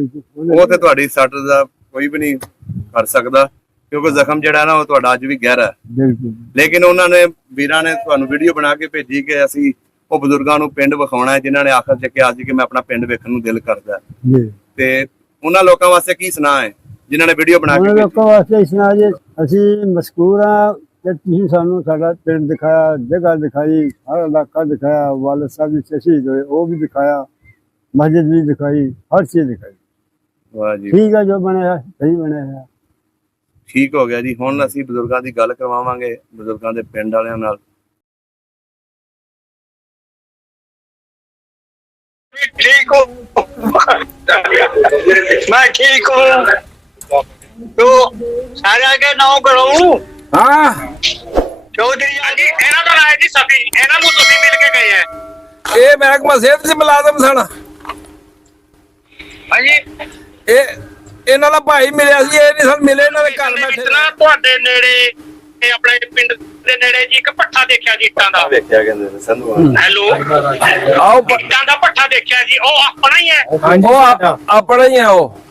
ਉਹ ਤੇ ਤੁਹਾਡੀ ਸੱਟ ਦਾ ਕੋਈ ਵੀ ਨਹੀਂ ਕਰ ਸਕਦਾ ਕਿਉਂਕਿ ਜ਼ਖਮ ਜਿਹੜਾ ਨਾ ਉਹ ਤੁਹਾਡਾ ਅੱਜ ਵੀ ਗਹਿਰਾ ਹੈ बिल्कुल ਲੇਕਿਨ ਉਹਨਾਂ ਨੇ ਵੀਰਾਂ ਨੇ ਤੁਹਾਨੂੰ ਵੀਡੀਓ ਬਣਾ ਕੇ ਭੇਜੀ ਕਿ ਅਸੀਂ ਉਹ ਬਜ਼ੁਰਗਾਂ ਨੂੰ ਪਿੰਡ ਵਿਖਾਉਣਾ ਹੈ ਜਿਨ੍ਹਾਂ ਨੇ ਆਖਰ ਚ ਕਿਹਾ ਸੀ ਕਿ ਮੈਂ ਆਪਣਾ ਪਿੰਡ ਵੇਖਣ ਨੂੰ ਦਿਲ ਕਰਦਾ जी ਤੇ ਉਹਨਾਂ ਲੋਕਾਂ ਵਾਸਤੇ ਕੀ ਸੁਣਾ ਹੈ ਜਿਨ੍ਹਾਂ ਨੇ ਵੀਡੀਓ ਬਣਾ ਕੇ ਉਹਨਾਂ ਭੇਜੀ ਲੋਕਾਂ ਵਾਸਤੇ ਇਸ ਨਾਲ ਜੀ ਅਸੀਂ ਮਸ਼ਕੂਰ ਹਾਂ ਕਿ ਤੁਸੀਂ ਸਾਨੂੰ ਸਾਡਾ ਪਿੰਡ ਦਿਖਾਇਆ ਜਗ੍ਹਾ ਦਿਖਾਈ ਹਰ ਇਲਾਕਾ ਦਿਖਾਇਆ ਵਾਲਦ ਸਾਹਿਬ ਦੇ ਸ਼ਹੀਦ ਹੋਏ ਉਹ ਵੀ ਦਿਖਾਇਆ ਮਸਜਿਦ ਵੀ ਦਿਖਾਈ ਹਰ ਚੀਜ਼ ਦਿਖਾਈ ਵਾਹ ਜੀ ਠੀਕ ਹੈ ਜੋ ਬਣਿਆ ਸਹੀ ਬਣਿਆ ਹੈ ਠੀਕ ਹੋ ਗਿਆ ਜੀ ਹੁਣ ਅਸੀਂ ਬਜ਼ੁਰਗਾਂ ਦੀ ਗੱਲ ਕਰਵਾਵਾਂਗੇ ਬਜ਼ੁਰਗਾਂ ਦੇ ਪਿੰਡ ਵਾਲਿਆਂ ਨਾਲ ठीक हूँ मैं ठीक हूँ तो सारा के नाम करूँ हाँ चौधरी ਹਾਂਜੀ ਇਹਨਾਂ ਦਾ ਰਾਏ ਜੀ ਸਫੀ ਇਹਨਾਂ ਨੂੰ ਤੁਸੀਂ ਮਿਲ ਕੇ ਗਏ ਹੈ ये महकमा सेहत से मुलाजम सन हाँ जी ਇਹਨਾਂ ਦਾ ਭਾਈ ਮਿਲਿਆ ਸੀ ਇਹ ਨਹੀਂ ਸਨ ਮਿਲੇ ਇਹਨਾਂ ਦੇ ਘਰ ਬੈਠੇ ਮਿੱਤਰਾ ਤੁਹਾਡੇ ਨੇੜੇ ਇਹ ਆਪਣੇ ਪਿੰਡ ਦੇ ਨੇੜੇ ਜੀ ਇੱਕ ਭੱਠਾ ਦੇਖਿਆ ਜੀ ਇੱਟਾਂ ਦਾ ਵੇਖਿਆ ਕਹਿੰਦੇ ਨੇ ਸੰਧੂ ਹੈਲੋ ਆਓ ਇੱਟਾਂ ਦਾ ਭੱਠਾ ਦੇਖਿਆ ਜੀ ਉਹ ਆਪਣਾ ਹੀ ਹੈ ਉਹ ਆਪਣਾ ਹੀ ਹੈ ਉਹ